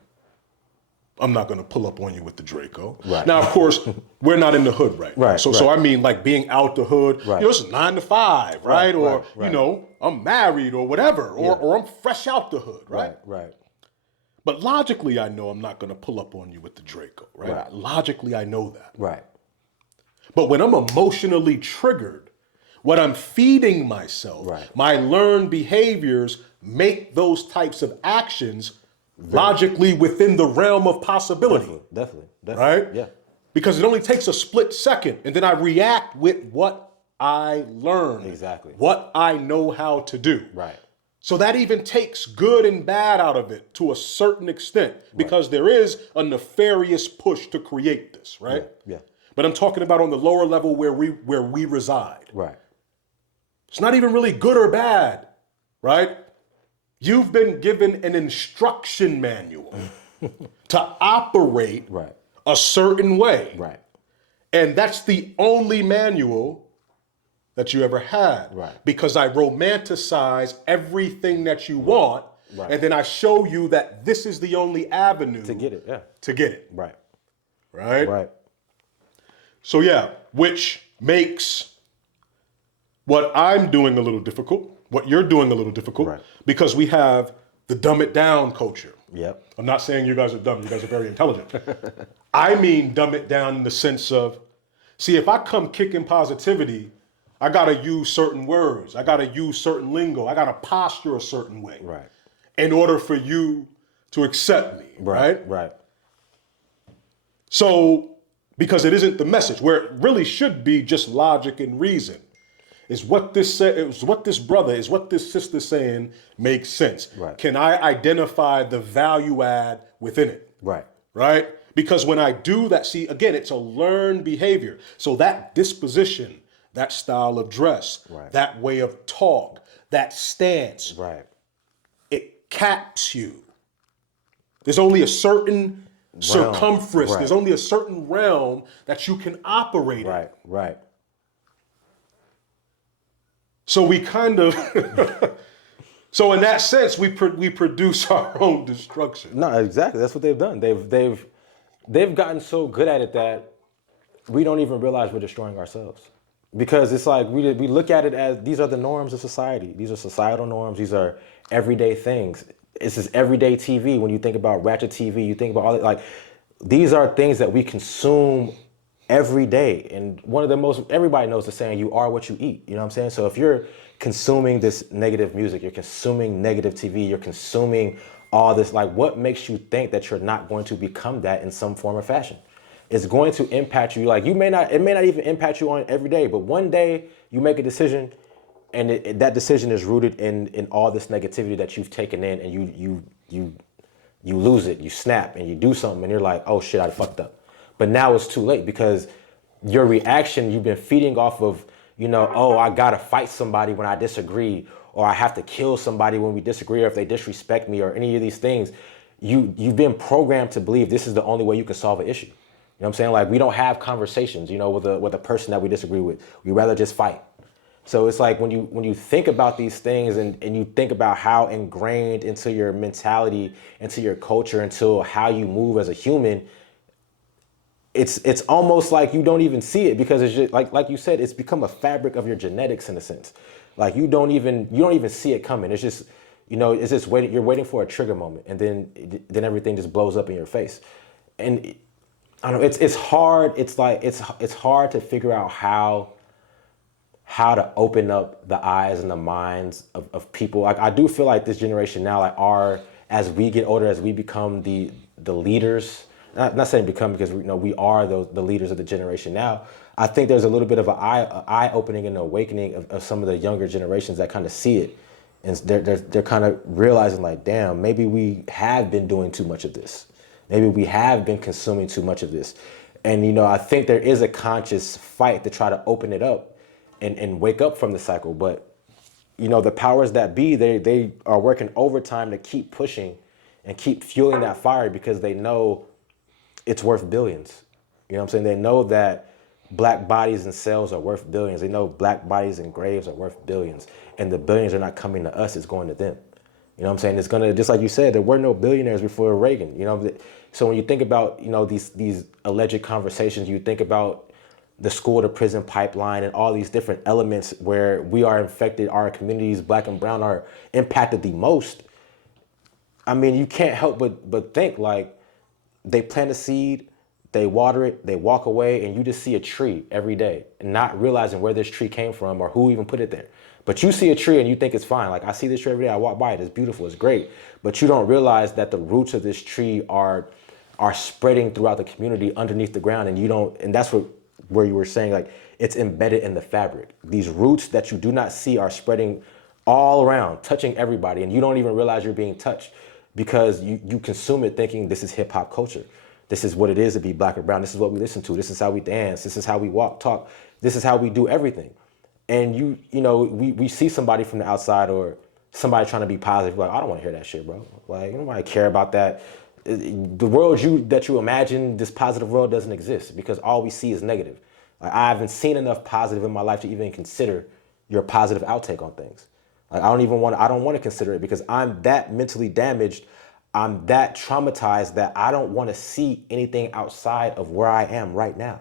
I'm not going to pull up on you with the Draco. Right. Now, of course, we're not in the hood right now. Right, So right. I mean, like being out the hood, Right. it's 9 to 5, right? Right, Or, right, right. you know, I'm married or whatever, or I'm fresh out the hood, right? Right. But logically, I know I'm not going to pull up on you with the Draco, right? Right. Logically, I know that. Right. But when I'm emotionally triggered, what I'm feeding myself, Right. my learned behaviors make those types of actions logically within the realm of possibility, Definitely. right? Yeah. Because it only takes a split second and then I react with what I learned. Exactly. What I know how to do. Right. So that even takes good and bad out of it to a certain extent because there is a nefarious push to create this, right? Yeah. But I'm talking about on the lower level where we reside. Right. It's not even really good or bad, right? You've been given an instruction manual to operate Right. a certain way. Right. And that's the only manual that you ever had. Right. Because I romanticize everything that you want, Right. and then I show you that this is the only avenue To get it. Yeah. to get it. Right. Right? Right. So yeah, which makes what I'm doing a little difficult, what you're doing a little difficult, Right. because we have the dumb it down culture. Yep. I'm not saying you guys are dumb, you guys are very intelligent. I mean dumb it down in the sense of, see, if I come kicking positivity, I gotta use certain words, I gotta use certain lingo, I gotta posture a certain way Right. in order for you to accept me, right? Right. So, because it isn't the message, where it really should be just logic and reason. Is what this brother, is what this sister saying makes sense? Right. Can I identify the value add within it? Right. Right? Because when I do that, see, again, it's a learned behavior. So that disposition, that style of dress, Right. that way of talk, that stance, Right. it caps you. There's only a certain circumference. Right. There's only a certain realm that you can operate in. Right. Right. So we kind of, so in that sense, we produce our own destruction. No, exactly. That's what they've done. They've gotten so good at it that we don't even realize we're destroying ourselves. Because it's like we look at it as these are the norms of society. These are societal norms. These are everyday things. This is everyday TV. When you think about Ratchet TV, you think about all that. Like these are things that we consume every day. And one of the most, everybody knows the saying, you are what you eat. You know what I'm saying? So if you're consuming this negative music, you're consuming negative TV, you're consuming all this, like what makes you think that you're not going to become that in some form or fashion? It's going to impact you. Like it may not even impact you on every day, but one day you make a decision and that decision is rooted in all this negativity that you've taken in, and you lose it, you snap and you do something and you're like, oh shit, I fucked up. But now it's too late because your reaction, you've been feeding off of, oh, I gotta fight somebody when I disagree, or I have to kill somebody when we disagree, or if they disrespect me, or any of these things. you've been programmed to believe this is the only way you can solve an issue. You know what I'm saying? Like, we don't have conversations, with a person that we disagree with. We rather just fight. So it's like when you think about these things and you think about how ingrained into your mentality, into your culture, into how you move as a human, it's almost like you don't even see it, because it's just like you said, it's become a fabric of your genetics in a sense. Like you don't even see it coming. It's just, it's just waiting. You're waiting for a trigger moment, and then everything just blows up in your face. And I don't know. It's hard. It's like it's hard to figure out how to open up the eyes and the minds of people. Like, I do feel like this generation now, like, as we get older, as we become the leaders. Not saying become, because we are the leaders of the generation now. I think there's a little bit of an eye opening and awakening of some of the younger generations that kind of see it, and they're kind of realizing, like, damn, maybe we have been doing too much of this. Maybe we have been consuming too much of this, and I think there is a conscious fight to try to open it up and wake up from the cycle. But the powers that be, they are working overtime to keep pushing and keep fueling that fire, because they know it's worth billions. You know what I'm saying? They know that black bodies and cells are worth billions. They know black bodies and graves are worth billions. And the billions are not coming to us, it's going to them. You know what I'm saying? It's gonna, just like you said, there were no billionaires before Reagan. So when you think about, these alleged conversations, you think about the school to prison pipeline and all these different elements where we are infected, our communities, black and brown, are impacted the most. I mean, you can't help but think, like, they plant a seed, they water it, they walk away, and you just see a tree every day, and not realizing where this tree came from or who even put it there. But you see a tree and you think it's fine. Like, I see this tree every day, I walk by it, it's beautiful, it's great. But you don't realize that the roots of this tree are spreading throughout the community underneath the ground, and that's where you were saying, like, it's embedded in the fabric. These roots that you do not see are spreading all around, touching everybody, and you don't even realize you're being touched, because you consume it thinking this is hip hop culture. This is what it is to be black or brown. This is what we listen to. This is how we dance. This is how we walk, talk. This is how we do everything. And we see somebody from the outside, or somebody trying to be positive, like, I don't want to hear that shit, bro. Like, nobody care about that. The world that you imagine, this positive world, doesn't exist, because all we see is negative. Like, I haven't seen enough positive in my life to even consider your positive outtake on things. Like, I don't want to consider it, because I'm that mentally damaged. I'm that traumatized that I don't want to see anything outside of where I am right now,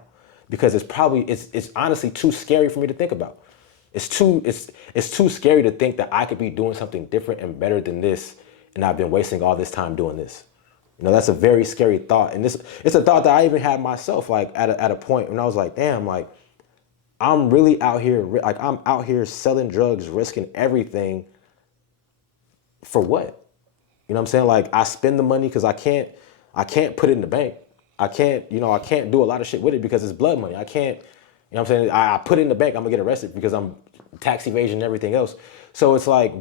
because it's honestly too scary for me to think about. It's too scary to think that I could be doing something different and better than this, and I've been wasting all this time doing this. That's a very scary thought, and it's a thought that I even had myself, like, at a point when I was like, damn, like, I'm really out here, like, I'm out here selling drugs, risking everything for what? You know what I'm saying? Like, I spend the money because I can't put it in the bank. I can't do a lot of shit with it because it's blood money. I can't, what I'm saying? I put it in the bank, I'm gonna get arrested because I'm tax evasion and everything else. So it's like,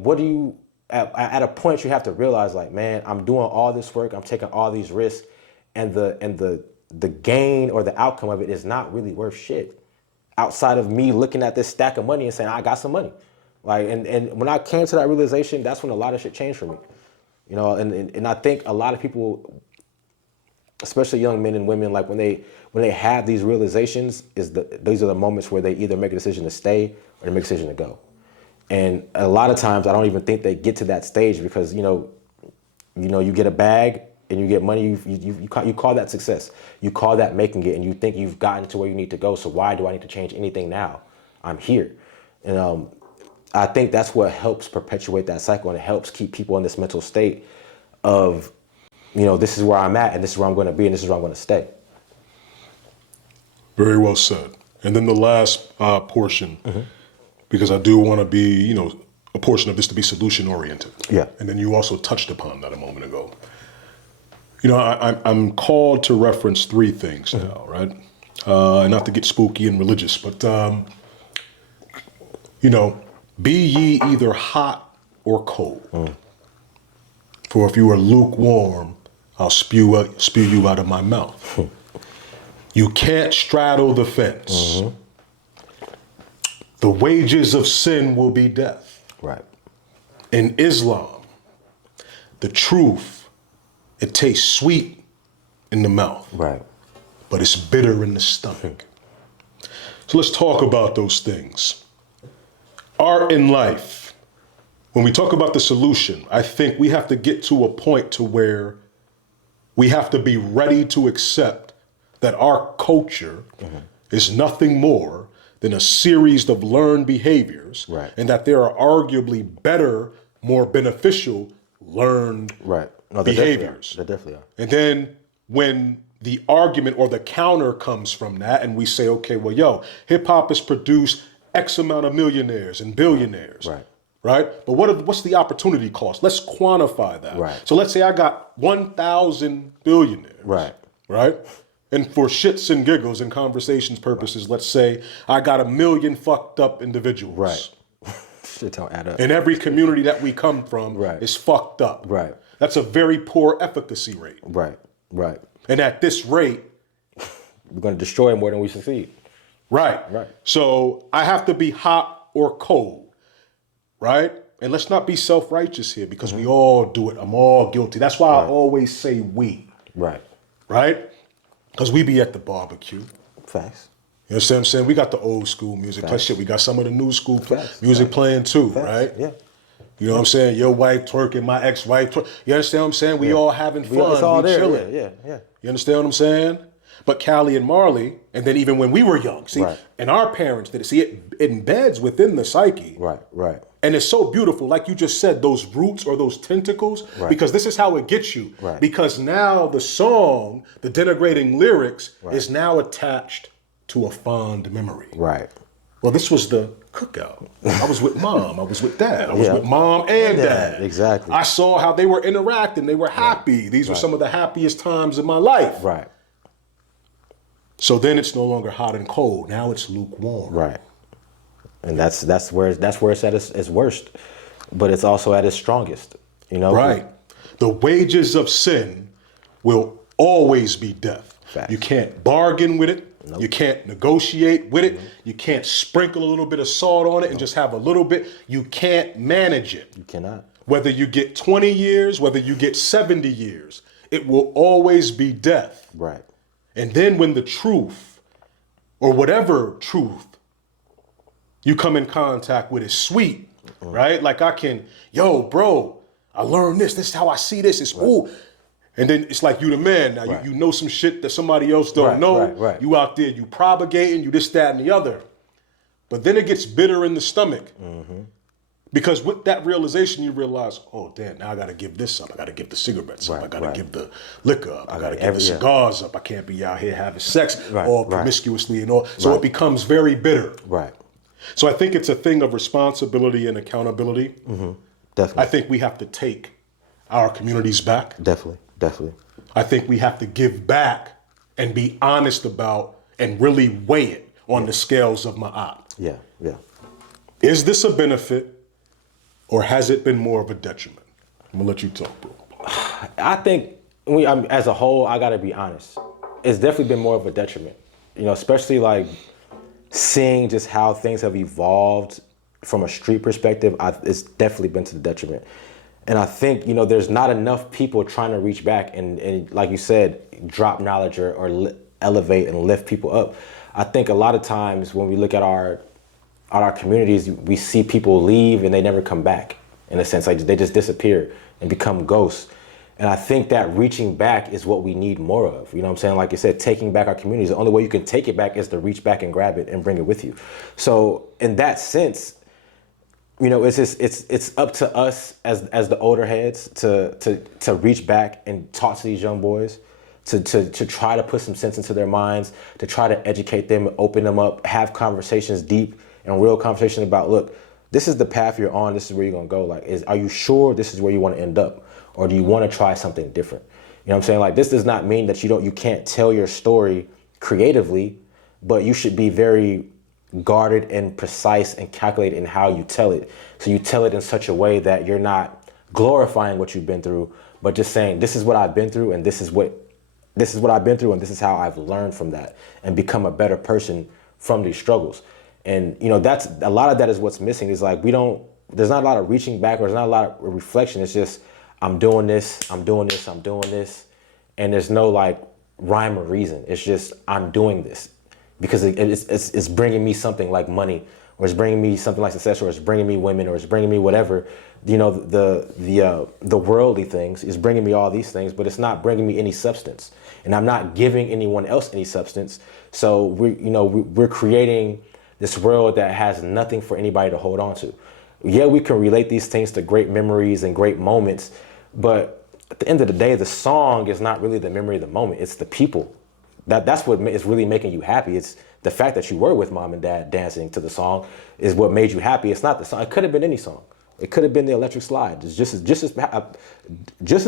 at a point you have to realize, like, man, I'm doing all this work, I'm taking all these risks, and the gain or the outcome of it is not really worth shit, outside of me looking at this stack of money and saying, I got some money. Like, and when I came to that realization, that's when a lot of shit changed for me. And I think a lot of people, especially young men and women, like, when they have these realizations, these are the moments where they either make a decision to stay or they make a decision to go. And a lot of times I don't even think they get to that stage, because you get a bag and you get money, you call that success. You call that making it, and you think you've gotten to where you need to go. So why do I need to change anything now? I'm here. And I think that's what helps perpetuate that cycle, and it helps keep people in this mental state of, this is where I'm at, and this is where I'm going to be, and this is where I'm going to stay. Very well said. And then the last portion, because I do want to be, a portion of this to be solution oriented. Yeah. And then you also touched upon that a moment ago. I'm called to reference three things now, right? Not to get spooky and religious, but, be ye either hot or cold. For if you are lukewarm, I'll spew you out of my mouth. You can't straddle the fence. The wages of sin will be death. Right. In Islam, the truth it tastes sweet in the mouth, Right. but it's bitter in the stomach. So let's talk about those things. Art in life. When we talk about the solution, I think we have to get to a point to where we have to be ready to accept that our culture is nothing more than a series of learned behaviors, Right. and that there are arguably better, more beneficial learned Right. No, behaviors. They definitely are. And then when the argument or the counter comes from that, and we say, okay, well, yo, hip hop has produced X amount of millionaires and billionaires. Right. Right? But what's the opportunity cost? Let's quantify that. Right. So let's say I got 1,000 billionaires. Right. Right? And for shits and giggles and conversations purposes, let's say I got 1 million fucked up individuals. Right. Shit don't add up. And every community that we come from Right. is fucked up. Right. That's a very poor efficacy rate. Right. Right. And at this rate, We're going to destroy more than we succeed. right. Right. So I have to be hot or cold, right? And let's not be self-righteous here because we all do it. I'm all guilty. That's why I always say we, Right. right? Because we be at the barbecue. Facts. You know what I'm saying? We got the old school music. Plus shit, we got some of the new school Facts. music playing too, Facts. right? Yeah. You know what I'm saying? Your wife twerking, my ex-wife twerking. You understand what I'm saying? We all having fun. It's all we there. chilling. Yeah. You understand what I'm saying? But Callie and Marley, and then even when we were young, see, Right. and our parents did it. See, it embeds within the psyche. Right. Right. And it's so beautiful, like you just said, those roots or those tentacles, Right. because this is how it gets you. Right. Because now the song, the denigrating lyrics, is now attached to a fond memory. Right. Well, this was the cookout. I was with mom. I was with dad. I was Yeah. with mom and Dad, dad. exactly. I saw how they were interacting. They were happy. These were some of the happiest times in my life. Right. So then it's no longer hot and cold. Now it's lukewarm. Right. And that's where it's at its worst, but it's also at its strongest. You know. Right. The wages of sin will always be death. Facts. You can't bargain with it. You can't negotiate with it. You can't sprinkle a little bit of salt on it and just have a little bit. You can't manage it. You cannot. Whether you get 20 years, whether you get 70 years, it will always be death. Right. And then when the truth, or whatever truth you come in contact with is sweet, right? Like I can, yo, bro, I learned this. This is how I see this. It's ooh. And then it's like you the man. Now you know some shit that somebody else don't know. Right. You out there, you propagating, you this, that, and the other. But then it gets bitter in the stomach. Because with that realization, you realize, oh, damn, now I got to give this up. I got to give the cigarettes up. I got to give the liquor up. I got to give the cigars up. I can't be out here having sex all promiscuously and all. So it becomes very bitter. Right. So I think it's a thing of responsibility and accountability. Definitely. I think we have to take our communities back. Definitely. I think we have to give back and be honest about and really weigh it on the scales of Ma'at. Yeah. Is this a benefit or has it been more of a detriment? I'm gonna let you talk, bro. I think as a whole, I gotta be honest. It's definitely been more of a detriment. You know, especially like seeing just how things have evolved from a street perspective. It's definitely been to the detriment. And I think, you know, there's not enough people trying to reach back and like you said, drop knowledge or elevate and lift people up. I think a lot of times when we look at our communities, we see people leave and they never come back. In a sense, like they just disappear and become ghosts. And I think that reaching back is what we need more of. You know what I'm saying? Like you said, taking back our communities. The only way you can take it back is to reach back and grab it and bring it with you. So in that sense, you know, it's up to us as the older heads to reach back and talk to these young boys, to try to put some sense into their minds, to try to educate them, open them up, have conversations, deep and real conversations about, look, this is the path you're on, this is where you're gonna go. Like, are you sure this is where you want to end up? Or do you want to try something different? You know what I'm saying? Like, this does not mean that you can't tell your story creatively, but you should be very guarded and precise and calculated in how you tell it. So you tell it in such a way that you're not glorifying what you've been through, but just saying, this is what I've been through and this is what I've been through and this is how I've learned from that and become a better person from these struggles. And, you know, that's a lot of that is what's missing is like, there's not a lot of reaching back or there's not a lot of reflection. It's just, I'm doing this, I'm doing this, I'm doing this. And there's no like rhyme or reason. It's just, I'm doing this because it's bringing me something like money, or it's bringing me something like success, or it's bringing me women, or it's bringing me whatever, you know, the worldly things. Is bringing me all these things, but it's not bringing me any substance, and I'm not giving anyone else any substance. So we're creating this world that has nothing for anybody to hold on to. Yeah, we can relate these things to great memories and great moments, but at the end of the day, the song is not really the memory of the moment. It's the people. That's what is really making you happy. It's the fact that you were with mom and dad dancing to the song is what made you happy. It's not the song. It could have been any song. It could have been the Electric Slide. It's just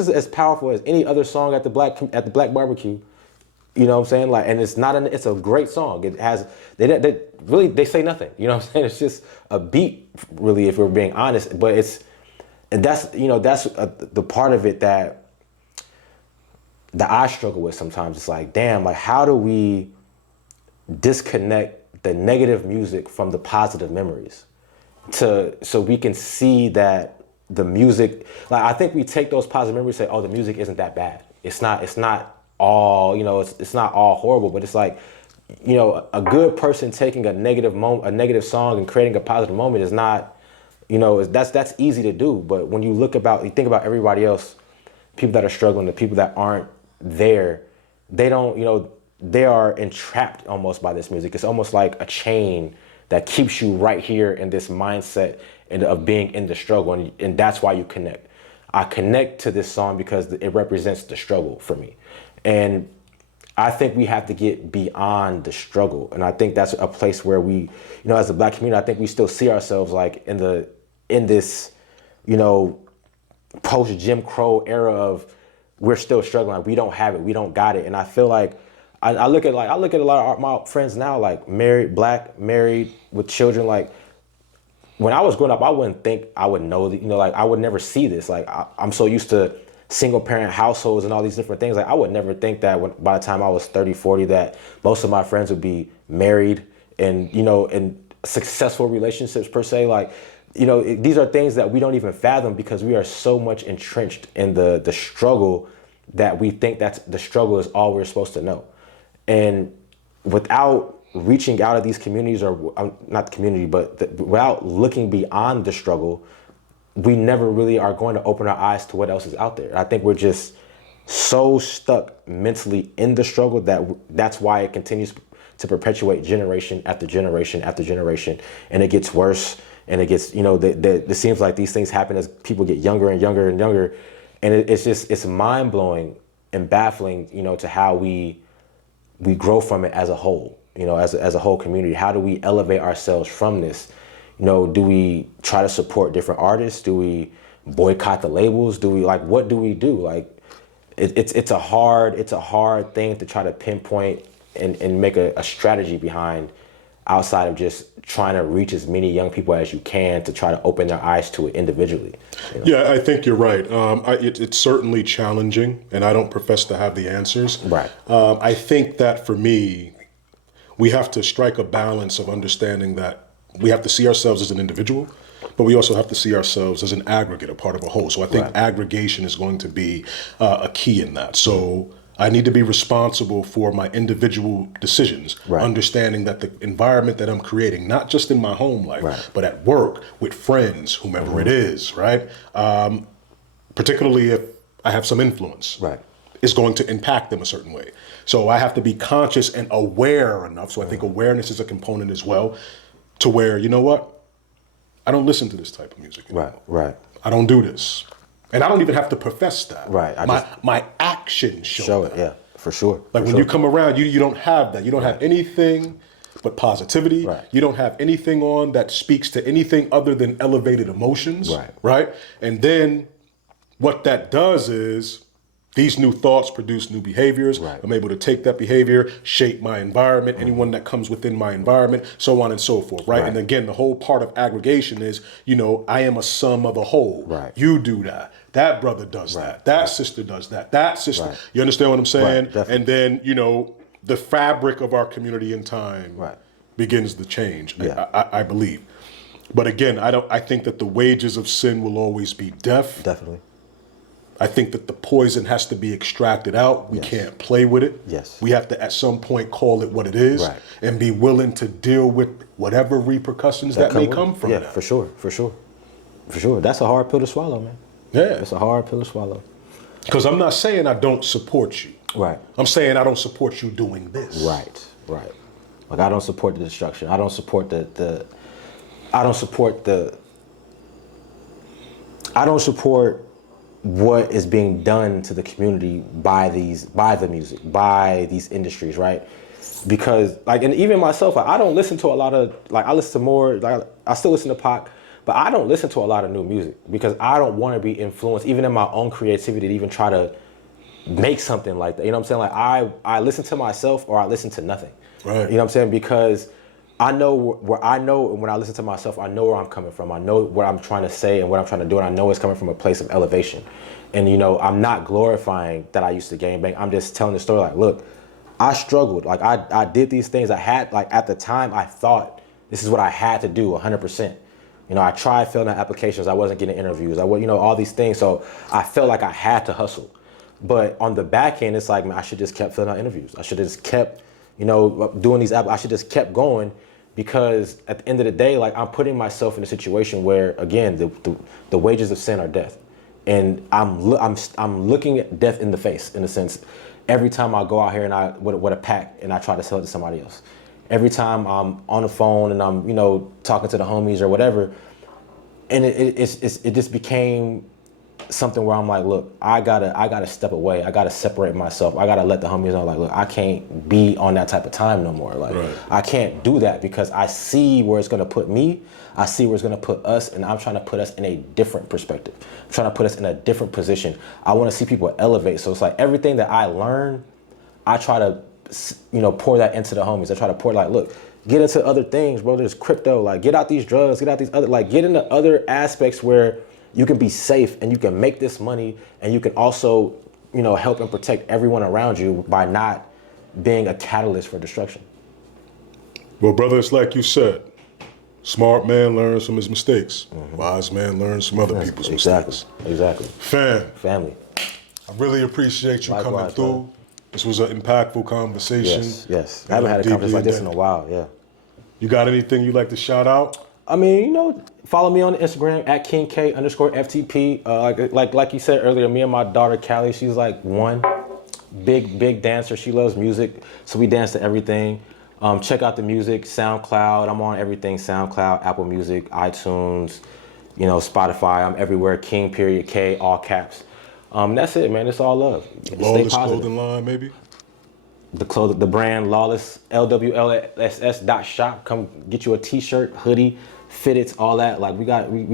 as powerful as any other song at the black barbecue. You know what I'm saying? Like, and it's a great song. It has they say nothing. You know what I'm saying? It's just a beat, really, if we're being honest. But that's the part of it that I struggle with sometimes. It's like, damn, like how do we disconnect the negative music from the positive memories so we can see that the music, like I think we take those positive memories and say, oh, the music isn't that bad. It's not all, it's not all horrible, but it's like, a good person taking a negative song and creating a positive moment is not, that's easy to do. But when you think about everybody else, people that are struggling, the people that aren't there, they don't, they are entrapped almost by this music. It's almost like a chain that keeps you right here in this mindset of being in the struggle. And that's why you connect. I connect to this song because it represents the struggle for me. And I think we have to get beyond the struggle. And I think that's a place where we, as a black community, I think we still see ourselves like in this, post Jim Crow era of we're still struggling. Like we don't have it. We don't got it. And I feel like I look at a lot of my friends now, like married with children. Like when I was growing up, I wouldn't think I would know, like I would never see this. Like I'm so used to single parent households and all these different things. Like I would never think that by the time I was 30, 40, that most of my friends would be married and, in successful relationships per se. Like, these are things that we don't even fathom because we are so much entrenched in the struggle that we think the struggle is all we're supposed to know. And without reaching out of these communities, or not the community, but without looking beyond the struggle, we never really are going to open our eyes to what else is out there. I think we're just so stuck mentally in the struggle that's why it continues to perpetuate generation after generation after generation. And it gets worse. And it gets, it seems like these things happen as people get younger and younger and younger. And it's mind blowing and baffling, to how we grow from it as a whole, as a whole community. How do we elevate ourselves from this? Do we try to support different artists? Do we boycott the labels? What do we do? Like, it's a hard thing to try to pinpoint and make a strategy behind, outside of just trying to reach as many young people as you can to try to open their eyes to it individually. Yeah, I think you're right. It's certainly challenging, and I don't profess to have the answers. Right. I think that for me, we have to strike a balance of understanding that we have to see ourselves as an individual, but we also have to see ourselves as an aggregate, a part of a whole. So I think aggregation is going to be a key in that. So I need to be responsible for my individual decisions, understanding that the environment that I'm creating, not just in my home life, but at work, with friends, whomever it is, right? Particularly if I have some influence, is going to impact them a certain way. So I have to be conscious and aware enough. So I think awareness is a component as well, to where, you know what? I don't listen to this type of music anymore. Right. I don't do this. And I don't even have to profess that. Right. My actions show that. Yeah, for sure. Like when you come around, you don't have that. You don't have anything but positivity. Right. You don't have anything on that speaks to anything other than elevated emotions. Right. And then what that does is these new thoughts produce new behaviors. I'm able to take that behavior, shape my environment, anyone that comes within my environment, so on and so forth, right? And again, the whole part of aggregation is, I am a sum of a whole. You do that. That brother does that. That sister does that. That sister. You understand what I'm saying? And then, the fabric of our community in time begins to change, I believe. But again, I think that the wages of sin will always be death. Definitely. I think that the poison has to be extracted out. We can't play with it. Yes. We have to at some point call it what it is, Right. and be willing to deal with whatever repercussions that may come from Yeah, that. for sure. That's a hard pill to swallow, man. Yeah. It's a hard pill to swallow. Because I'm not saying I don't support you. Right. I'm saying I don't support you doing this. Right. Like I don't support the destruction. I don't support I don't support what is being done to the community by the music, by these industries, right? Because like, and even myself, I don't listen to a lot of, like I listen to more, like I still listen to Pac, but I don't listen to a lot of new music because I don't want to be influenced, even in my own creativity, to even try to make something like that. You know what I'm saying? Like I listen to myself or I listen to nothing. Right. You know what I'm saying? Because I know when I listen to myself, I know where I'm coming from. I know what I'm trying to say and what I'm trying to do, and I know it's coming from a place of elevation. And you know, I'm not glorifying that I used to gangbang. I'm just telling the story like, look, I struggled. Like I did these things. I had, like at the time, I thought this is what I had to do 100%. You know, I tried filling out applications. I wasn't getting interviews. All these things. So I felt like I had to hustle. But on the back end, it's like, man, I should just kept filling out interviews. I should have just kept, doing these I should just kept going, because at the end of the day, like I'm putting myself in a situation where, again, the wages of sin are death, and I'm looking at death in the face, in a sense, every time I go out here and with a pack and I try to sell it to somebody else. Every time I'm on the phone and I'm talking to the homies or whatever, and it just became something where I'm like, look, I gotta step away. I gotta separate myself. I gotta let the homies know, like, look, I can't be on that type of time no more. Like, right. I can't do that because I see where it's gonna put me. I see where it's gonna put us, and I'm trying to put us in a different perspective. I'm trying to put us in a different position. I want to see people elevate. So it's like everything that I learn, I try to, pour that into the homies. I try to pour, like, look, get into other things, bro. There's crypto. Like, get out these drugs. Get out these other, like, get into other aspects where you can be safe and you can make this money, and you can also, help and protect everyone around you by not being a catalyst for destruction. Well, brother, it's like you said, smart man learns from his mistakes. Mm-hmm. Wise man learns from other people's mistakes. Exactly. Family. I really appreciate you coming through. Brother. This was an impactful conversation. Yes. I haven't had a conversation like this in a while, yeah. You got anything you'd like to shout out? I mean, follow me on Instagram at KingK_FTP. Like you said earlier, me and my daughter Callie, she's like one big dancer. She loves music, so we dance to everything. Check out the music, SoundCloud. I'm on everything: SoundCloud, Apple Music, iTunes, Spotify. I'm everywhere. King_K, all caps. That's it, man. It's all love. Lawless clothing line, maybe. The brand Lawless, LWLSS.shop. Come get you a T-shirt, hoodie, fitteds, all that. Like we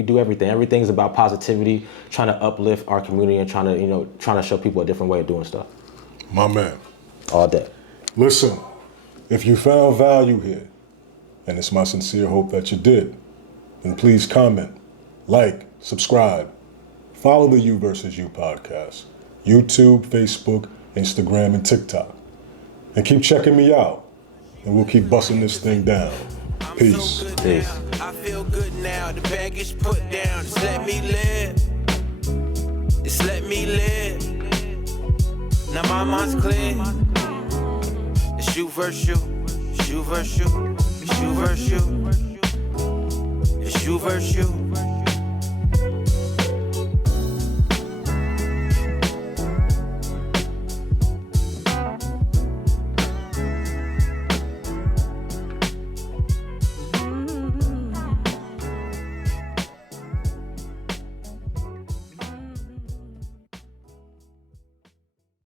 do everything. Everything's about positivity, trying to uplift our community and trying to show people a different way of doing stuff. My man. All day. Listen, if you found value here, and it's my sincere hope that you did, then please comment, like, subscribe, follow the You vs. You podcast, YouTube, Facebook, Instagram, and TikTok. And keep checking me out, and we'll keep busting this thing down. Peace. Peace. I feel good now, the baggage put down. Just let me live. Just let me live. Now my mind's clear. It's you versus you. It's you versus you. It's you versus you. It's you versus you.